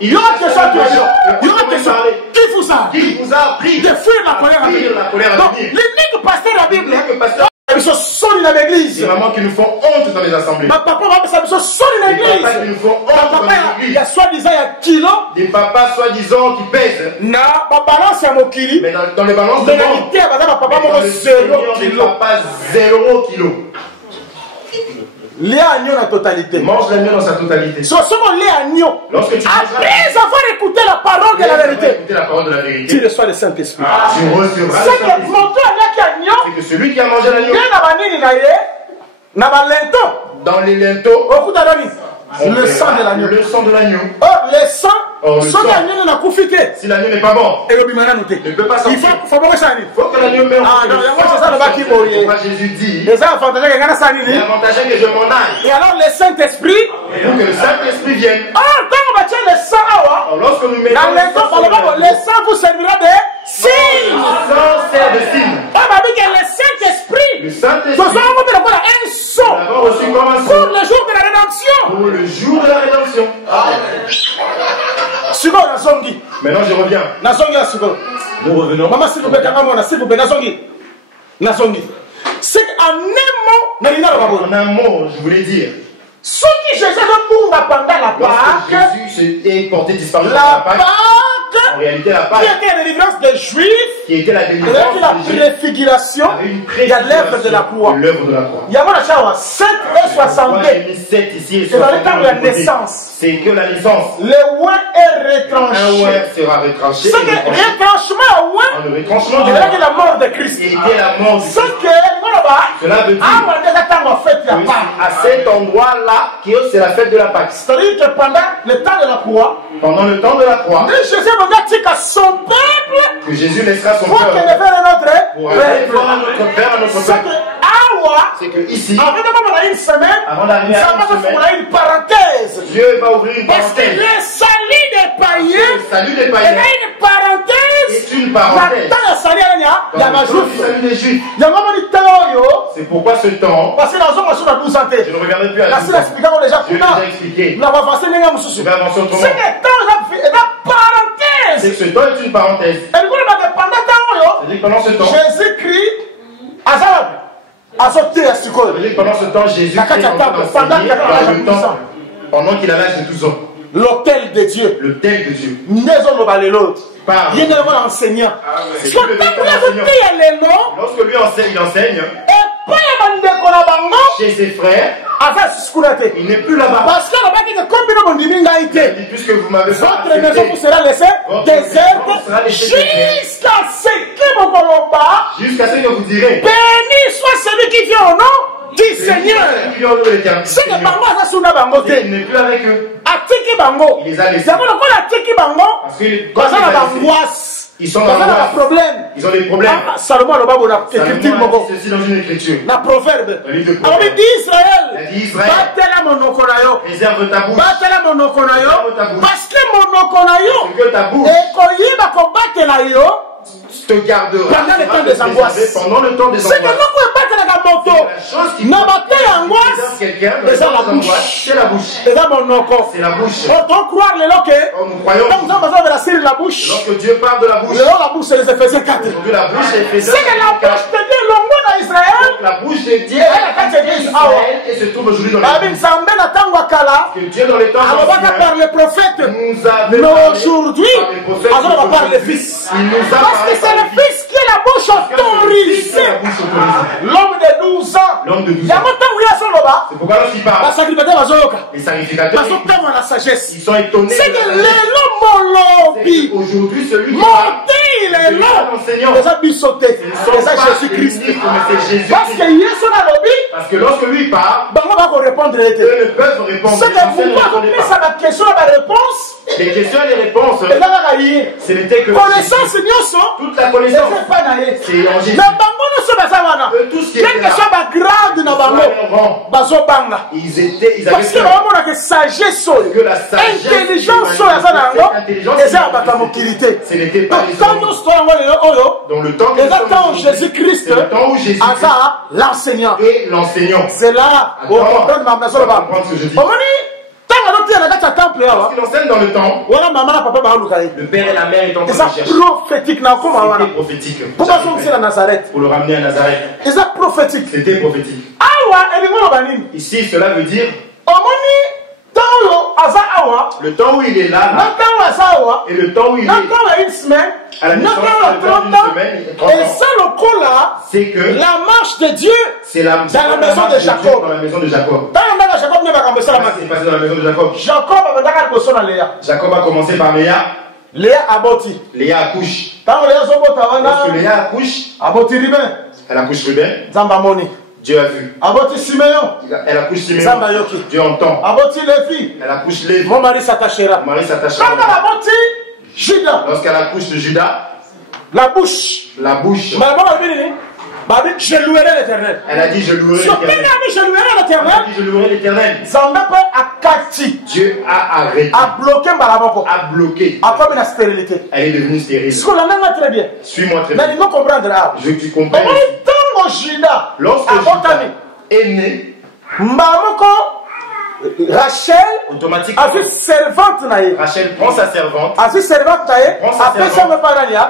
il y aura qui vous a appris de fuir la colère à venir. Donc, l'unique pasteur de la Bible, ils sont sonnés dans l'église. C'est vraiment qui nous font honte dans les assemblées. Ma papa va me sont sonnés dans l'église. Des papas qui nous font honte dans l'église. Il y a soi-disant, il y a kilo. Des papas soi-disant qui pèsent. Na, ma balance est à mon kili. Mais dans les balances de monde. Mais dans le Seigneur, des papas 0 kilo. Les agneaux dans la totalité. Mange l'agneau dans sa totalité. Ce sont les agneaux. Lorsque tu après avoir écouté la parole de la vérité, tu reçois le Saint-Esprit. Tu recevras le Saint-Esprit. C'est que celui qui a mangé l'agneau, dans les linteaux, le sang de l'agneau. Le sang de l'agneau. Oh, le sang. Si l'agneau n'est pas bon, il ne peut pas sortir. Il faut que l'agneau meure. Pourquoi Jésus dit les avantages que je m'en aille. Et alors le Saint-Esprit, pour que le Saint-Esprit vienne. Lorsque nous mettons le sang vous servira de signe. Le sang sert de signe. Le Saint-Esprit, nous avons reçu comme un son pour le jour de la rédemption. Pour le jour de la rédemption. Maintenant je reviens. Nous revenons. Maman, s'il vous plaît, c'est en un mot, je voulais dire. Ce qui Jésus pendant la Pâque, Jésus s'est porté disparu la Pâque, en réalité la Pâque, qui était la délivrance des Juifs, qui était la délivrance la préfiguration, il y a l'œuvre de la croix. Il y a la chawa 7 et 62. C'est dans le temps de la naissance. C'est que la naissance. Le ouin est retranché. Un ouin sera retranché. C'est que retranchement ouin, le retranchement de la mort de Christ. C'était la mort de Christ. Cela veut dire à cet endroit-là, c'est la fête de la Pâque. C'est-à-dire que pendant le temps de la croix, Jésus son peuple, que Jésus laissera son peuple pour c'est que ici, avant une semaine, avant d'arriver à une parenthèse. Dieu va ouvrir une parenthèse. Parce que le salut des païens, il y a une parenthèse. C'est une parenthèse. Il y a ma salut des Juifs. C'est pourquoi ce temps, parce que je ne reviendrai plus à la je vais déjà expliquer. Je vais avancer autrement. C'est que ce temps est une parenthèse. C'est-à-dire que pendant ce temps, Jésus-Christ, pendant ce temps, Jésus pendant qu'il avait l'âge de 12 ans. L'autel de Dieu. L'autel de Dieu. Il est vraiment enseignant. Lorsque lui enseigne, il enseigne. Chez ses frères, il n'est plus là-bas. Parce que puisque vous m'avez pas votre maison vous sera laissée déserte jusqu'à ce que vous direz béni soit celui qui vient au nom du Seigneur. C'est que Bango il n'est plus avec eux. Il les a laissés. Ils sont dans un problème. Ils ont des problèmes. Salomon ceci dans une écriture. La proverbe. Alors il dit Israël. Réserve ta bouche. Parce que te gardera pendant le temps des angoisses. Pendant le temps des angoisses. C'est que nous pouvons battre la moto. C'est la bouche. C'est la bouche. On croit les loquets. Nous croyons. Donc nous avons besoin de la cire de la bouche. Lorsque Dieu parle de la bouche. La bouche c'est les Éphésiens 4. La bouche c'est Éphésiens 4. C'est que la bouche de Dieu l'envoie dans Israël. La bouche de Dieu et se trouve aujourd'hui dans les que Dieu dans les temps par les prophètes. Mais aujourd'hui, on va par le Fils. Parce que c'est le Fils qui est la bouche autorisée. L'homme de 12 ans. C'est pourquoi lorsqu'il parle, les sacrificateurs, la sagesse. Ils sont étonnés. C'est que les aujourd'hui celui qui il est long. Les habits sautés. C'est Jésus-Christ. Parce que lorsque lui parle, eux ne peuvent répondre. C'est que vous pouvez ça la question, la réponse. Les questions et les réponses, ce n'était que connaissance, toute la connaissance. C'est en Jésus. Tout ce qui était là, ils avaient que sagesse, que la sagesse, intelligence, ce n'était pas les hommes. Dans le temps où Jésus-Christ l'enseignant. Et l'enseignant. C'est là où on comprend ce que je dis. Lorsqu'il enseigne dans le temps, le père et la mère étant en train de chercher. C'était prophétique. Pour le ramener à Nazareth. C'était prophétique. Ici, cela veut dire le temps où il est là, et le temps où il est à la naissance c'est que la marche de Dieu c'est dans la maison de Jacob. Dans la maison de Jacob. C'est passé dans la maison de Jacob. Jacob a commencé par Léa. Léa accouche. Lorsque Léa accouche, elle accouche Ruben. Dieu a vu. Elle accouche Siméon. Dieu entend. Elle accouche Lévi. Mon mari s'attachera. Lorsqu'elle accouche de Judas, la bouche. Je louerai l'éternel. Elle a dit je louerai l'éternel. Dieu a arrêté. A bloqué. A stérilité. Elle est devenue stérile. Très bien. Suis-moi très bien. Je veux que tu comprennes. Lorsque Judas est né, Rachel automatiquement Rachel prend sa servante,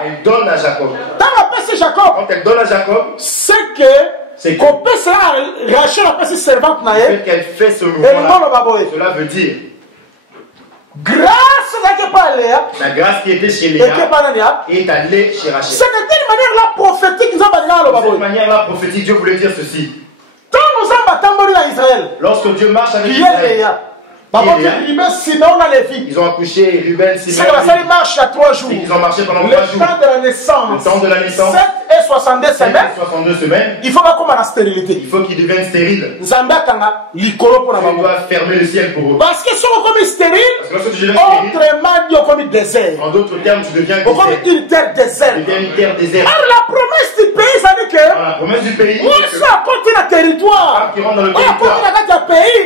elle donne à Jacob. Quand elle donne à Jacob, c'est que Rachel a fait servante qu'elle fait ce mouvement-là. Cela veut dire la grâce qui était chez Léa est allée chez Rachel. C'est d'une manière prophétique. De cette manière-là prophétique, Dieu voulait dire ceci. Lorsque Dieu marche avec Israël, ils ont accouché Ruben, Siméon. Ils marchent à 3 jours. Ils ont marché pendant 3 jours. Le temps de la naissance. Le temps de la naissance. 7 et 62 semaines. Il faut pas comme la stérilité. Il faut qu'ils deviennent stériles. Dieu doit fermer le ciel pour eux. Parce que si on est stérile, lorsque tu deviens stérile, comme désert. En d'autres termes, tu deviens une terre déserte. Une terre déserte. Alors la promesse du pays, ça veut dire que la promesse du pays, ça apporte le territoire. Qui rentre dans le territoire.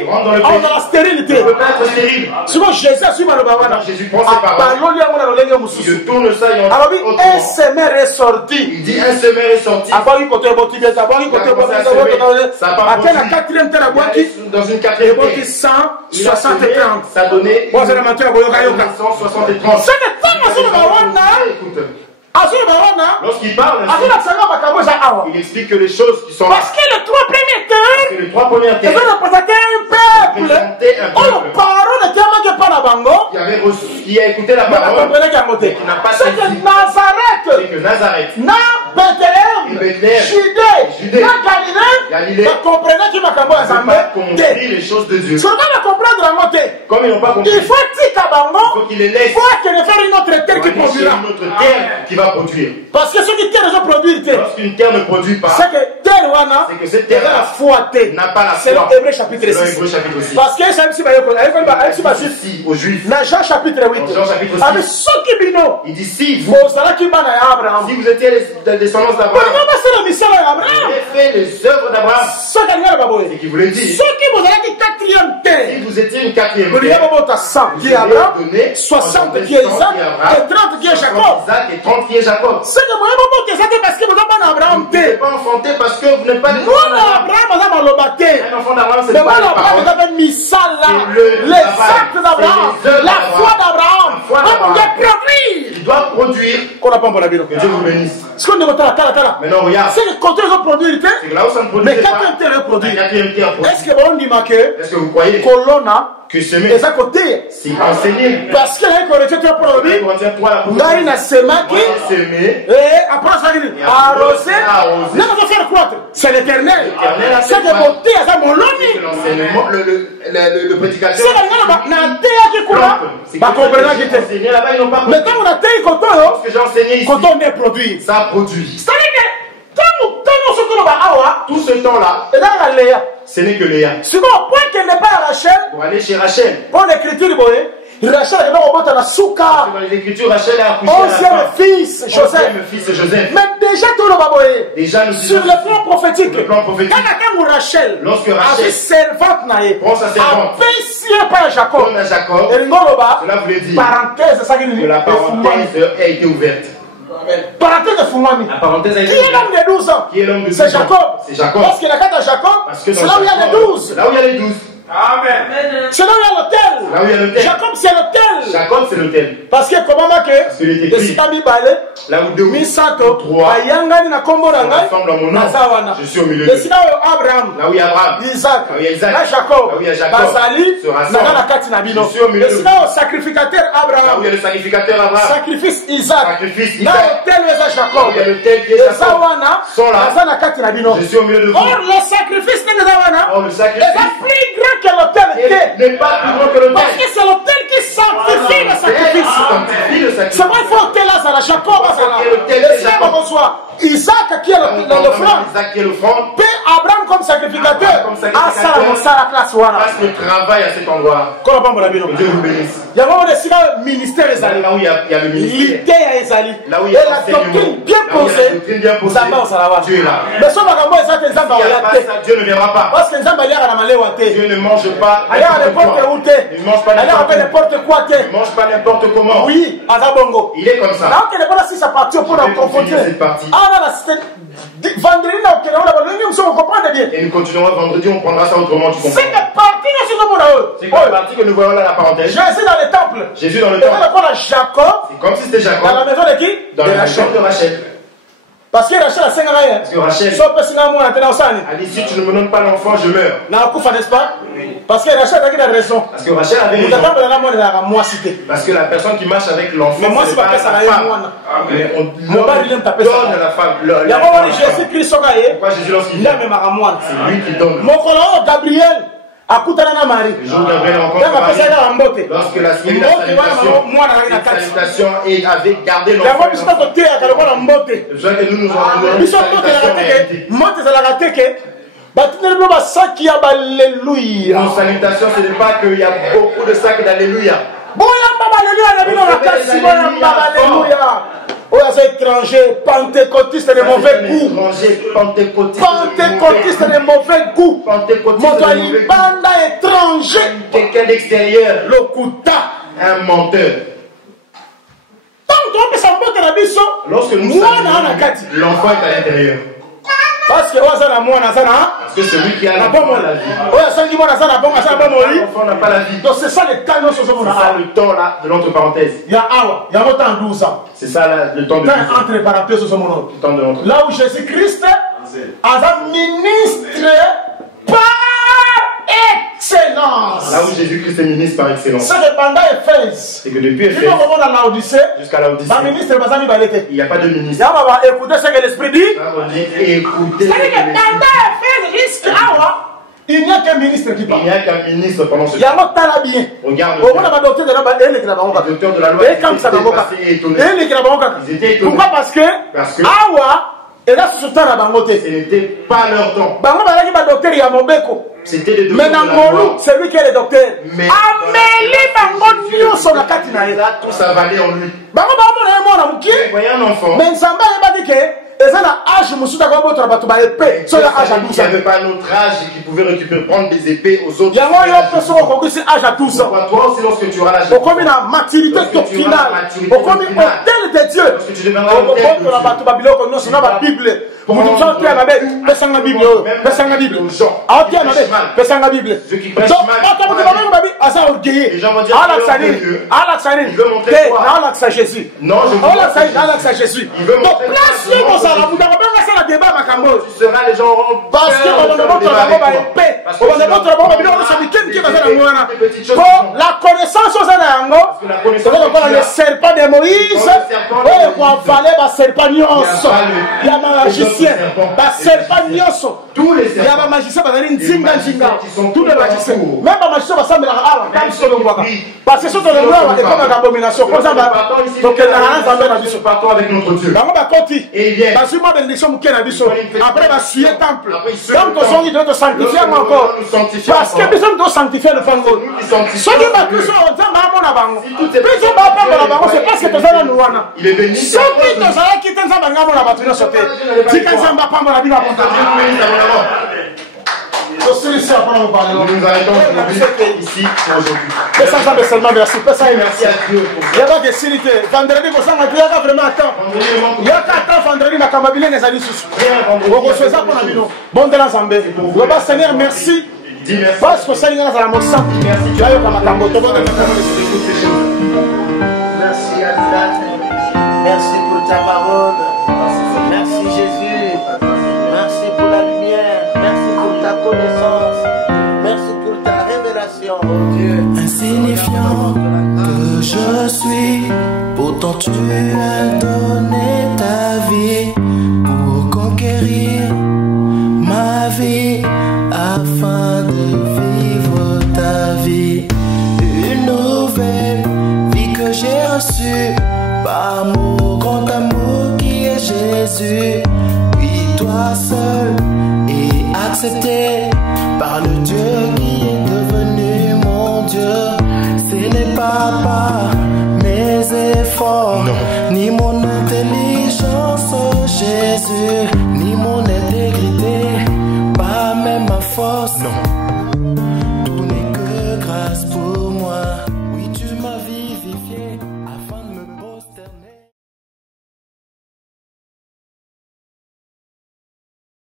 On a la stérilité. On ne peut pas être stérile. Souvent Jésus prend ses paroles. Il tourne ça et alors un semeur est sorti. Il dit un semeur est sorti. Dans une quatrième terre. 160 et 30. Ça donnait 160 et 30. Lorsqu'il parle, il explique que les choses qui sont là. Parce que les 3 premiers terres, les 3 premières terres représentaient un peuple. Qui a écouté la parole, qui n'a pas saisi. C'est que Nazareth, Bethléem, Judée, Galilée, compris les choses de Dieu. Comme ils n'ont pas compris, il faut qu'il les laisse. Une autre terre qui produira. Une autre terre qui va produire. Parce que ceux qui terre ont produit. Lorsqu'une terre ne produit pas, c'est que cette terre n'a pas la foi. C'est l'Hébreu chapitre 6. Parce que c'est aux Juifs. Dans Jean chapitre 8. Il dit si vous étiez les descendants d'Abraham, vous avez fait les œuvres d'Abraham. C'est qu'il voulait dire. Si vous étiez une quatrième terre, qui est Abraham, 60 qui est Isaac et 30 qui est Jacob. Et 30 qui est Jacob. C'est que vous n'êtes pas enfanté parce que vous n'êtes pas des enfants d'Abraham. Un enfant d'Abraham, c'est pas les actes d'Abraham, la foi d'Abraham. Il doit produire. Que Dieu vous bénisse. Maintenant, regarde. C'est que produit, là où ça ne produit mais pas. Est-ce que vous croyez que semer, c'est enseigner? Parce que la correction est produit. Là, il a semé, et après ça, il a arrosé. Là, on va faire croître. C'est l'éternel. C'est que beauté, c'est mon l'enseignement, le prédicateur. C'est mais quand on a taillé ce que j'ai enseigné ici, quand on est produit, ça produit. C'est-à-dire que tout ce temps-là, Léa. Ce n'est que Léa. Souvent, point qu'elle n'est pas à Rachel, pour aller chez Rachel, pour l'écriture, Rachel est dans la souka. Dans les Écritures, Rachel a accouché à la 11e femme. fils, Joseph. Mais déjà tout le baboye. Déjà nous sur le plan prophétique. Quand Rachel. Lorsque Rachel servante naïe. Prend sa servante. Par Jacob. Donne à Jacob. Cela voulait dire. Parenthèse, c'est ça qui que la parenthèse a été ouverte. Parenthèse de Fumami. La parenthèse a été Qui est l'homme des 12 ans? Qui est l'homme de 12 ans? C'est Jacob. C'est Jacob. Parce qu'il a quatre à Jacob. C'est là où il y a les 12. Là où il y a les 12. Amen. C'est là où il y a l'hôtel. Là où il y a l'hôtel. Jacob, c'est l'hôtel. Jacob, c'est l'hôtel. Parce que comment marqué? Le Sitami Balé. Là où deux Misato. trois. Ayangani na Komboranga. Ensemble à mon nom. Je suis au milieu. Le Sina Abraham. Là où il y a Abraham. Isaac. Là où il y a Isaac. Là Jacob. Là où il y a Jacob. Basali. Se rassemble. Nana Katina Bino. Je suis au milieu. Le Sina sacrificateur Abraham. Là où il y a le sacrificateur Abraham. Sacrifice Isaac. Sacrifice Là Isaac. l'hôtel de Jacob. Il y a l'hôtel qui est Jacob. Sont là. Nana Katina Bino. Je suis au milieu de vous. Or le sacrifice de Zawana. Or le sacrifice. est plus grand que l'hôtel était. N'est pas plus grand que l'hôtel. Parce que c'est l'hôtel qui sanctifie le sacrifice. C'est vrai, il faut l'hôtel là, la Jacob, le reçoit Isaac qui est l'offrande. Isaac qui est l'offrande. Puis Abraham comme sacrificateur. Passe le travail à cet endroit. Dieu vous bénisse. Il y a vraiment des ministères Ezali. Là où il y a le ministère. L'idée à Ezali. Là où il et y a la doctrine bien posée. Dieu est là. Mais ça, Dieu ne viendra pas. parce que Dieu ne mange pas. Il ne mange pas n'importe quoi. Il ne mange pas n'importe comment. Oui, Azabongo. Il est comme ça. Donc, il n'est pas là si ça partit pour la confronter. Vendredi, on comprend bien. Et nous continuerons vendredi, on prendra ça autrement. Tu comprends? C'est la partie C'est quoi la partie que nous voyons là, la parenthèse? Jésus dans le temple. Jésus dans le temple. Jacob. C'est comme si c'était Jacob. Dans la maison de qui? Dans la maison de Rachel. Parce que Rachel a 5 ans. Parce que Rachel a dit si tu ne me donnes pas l'enfant, je meurs. N'est-ce pas? Parce que Rachel a raison. Parce que Rachel avait raison. Parce que la personne qui marche avec l'enfant, mais moi, c'est pas ça. Mais on donne la femme. Jésus-Christ, pourquoi Jésus lorsqu'il vient? C'est lui qui donne. Gabriel. Akutana na Marie. Le jour Gabriel encore. Lorsque la salutation et avait gardé l'enfant. C'est pour ça que nous avons nos salutations, ce n'est pas qu'il y a beaucoup de sacs d'alléluia. Oh, c'est étranger, pentecôtiste de mauvais goût. Pentecôtiste de mauvais goût. Banda étranger. Quelqu'un d'extérieur. Lokuta. Un menteur. Lorsque nous saluons, l'enfant est à l'intérieur. Parce que celui qui a l'enfant n'a pas la vie. L'enfant n'a pas la vie. Donc c'est ça le temps le temps là de notre parenthèse. Il y a 12 ans. C'est ça là, le temps de entre parenthèses là où Jésus-Christ a ministre par excellence. Là où Jésus-Christ est ministre par excellence. C'est pendant Éphèse. C'est que depuis Éphèse jusqu'à Laodicée, il n'y a pas de ministre. Écoutez ce que l'Esprit dit. Écoutez. C'est-à-dire que pendant Éphèse jusqu'à il n'y a qu'un ministre qui parle. Il n'y a qu'un ministre pendant ce temps. Il y a un bien. Regarde. Le docteur de la loi était étonné. Ils étaient étonnés. Pourquoi? Parce que Awa et là ce n'était pas leur temps. C'était le docteur de la loi. C'est lui qui est le docteur. Mais il a tous avalé en lui. Voyez un enfant. Mais ça m'a dit que il n'y avait pas un autre âge qui pouvait prendre des épées aux autres. Toi aussi, lorsque tu auras l'âge de la maturité finale, hôtel de Dieu, lorsque tu deviendras la Bible. Parce que la connaissance le serpent de Moïse, tous les magiciens, même les magiciens, parce que c'est comme une abomination. Nous partons avec notre Dieu. Et il vient. na biso après basuye temple donc tozongi to sanctifier encore parce que biso to sanctifier le fango soki babiso nzambe amona bango biso bapambola bango c'est parce que tozala nu wana soki tozalaki te nzambe ngamona bato nyonso te tika nzambe apambola bino nous arrêtons ici pour aujourd'hui. Merci à Dieu. Il y a pas de silité. Vendredi, vous savez, il y a vraiment attend. Il y a qu'à vendredi, la camabile les amis sous. Bon de l'ensemble. Seigneur, merci. Parce que Seigneur a la mossa. Tu as eu comme un tambour. Merci à toi. Merci pour ta parole. Merci Jésus. Merci pour la lumière. Merci pour ta connaissance. Merci pour ta révélation, mon Dieu. Insignifiant que je suis, pourtant tu as donné ta vie pour conquérir ma vie afin de vivre ta vie. Une nouvelle vie que j'ai reçue par mon grand amour qui est Jésus. Oui, toi seul et accepté par le Dieu qui est devenu mon Dieu. Ce n'est pas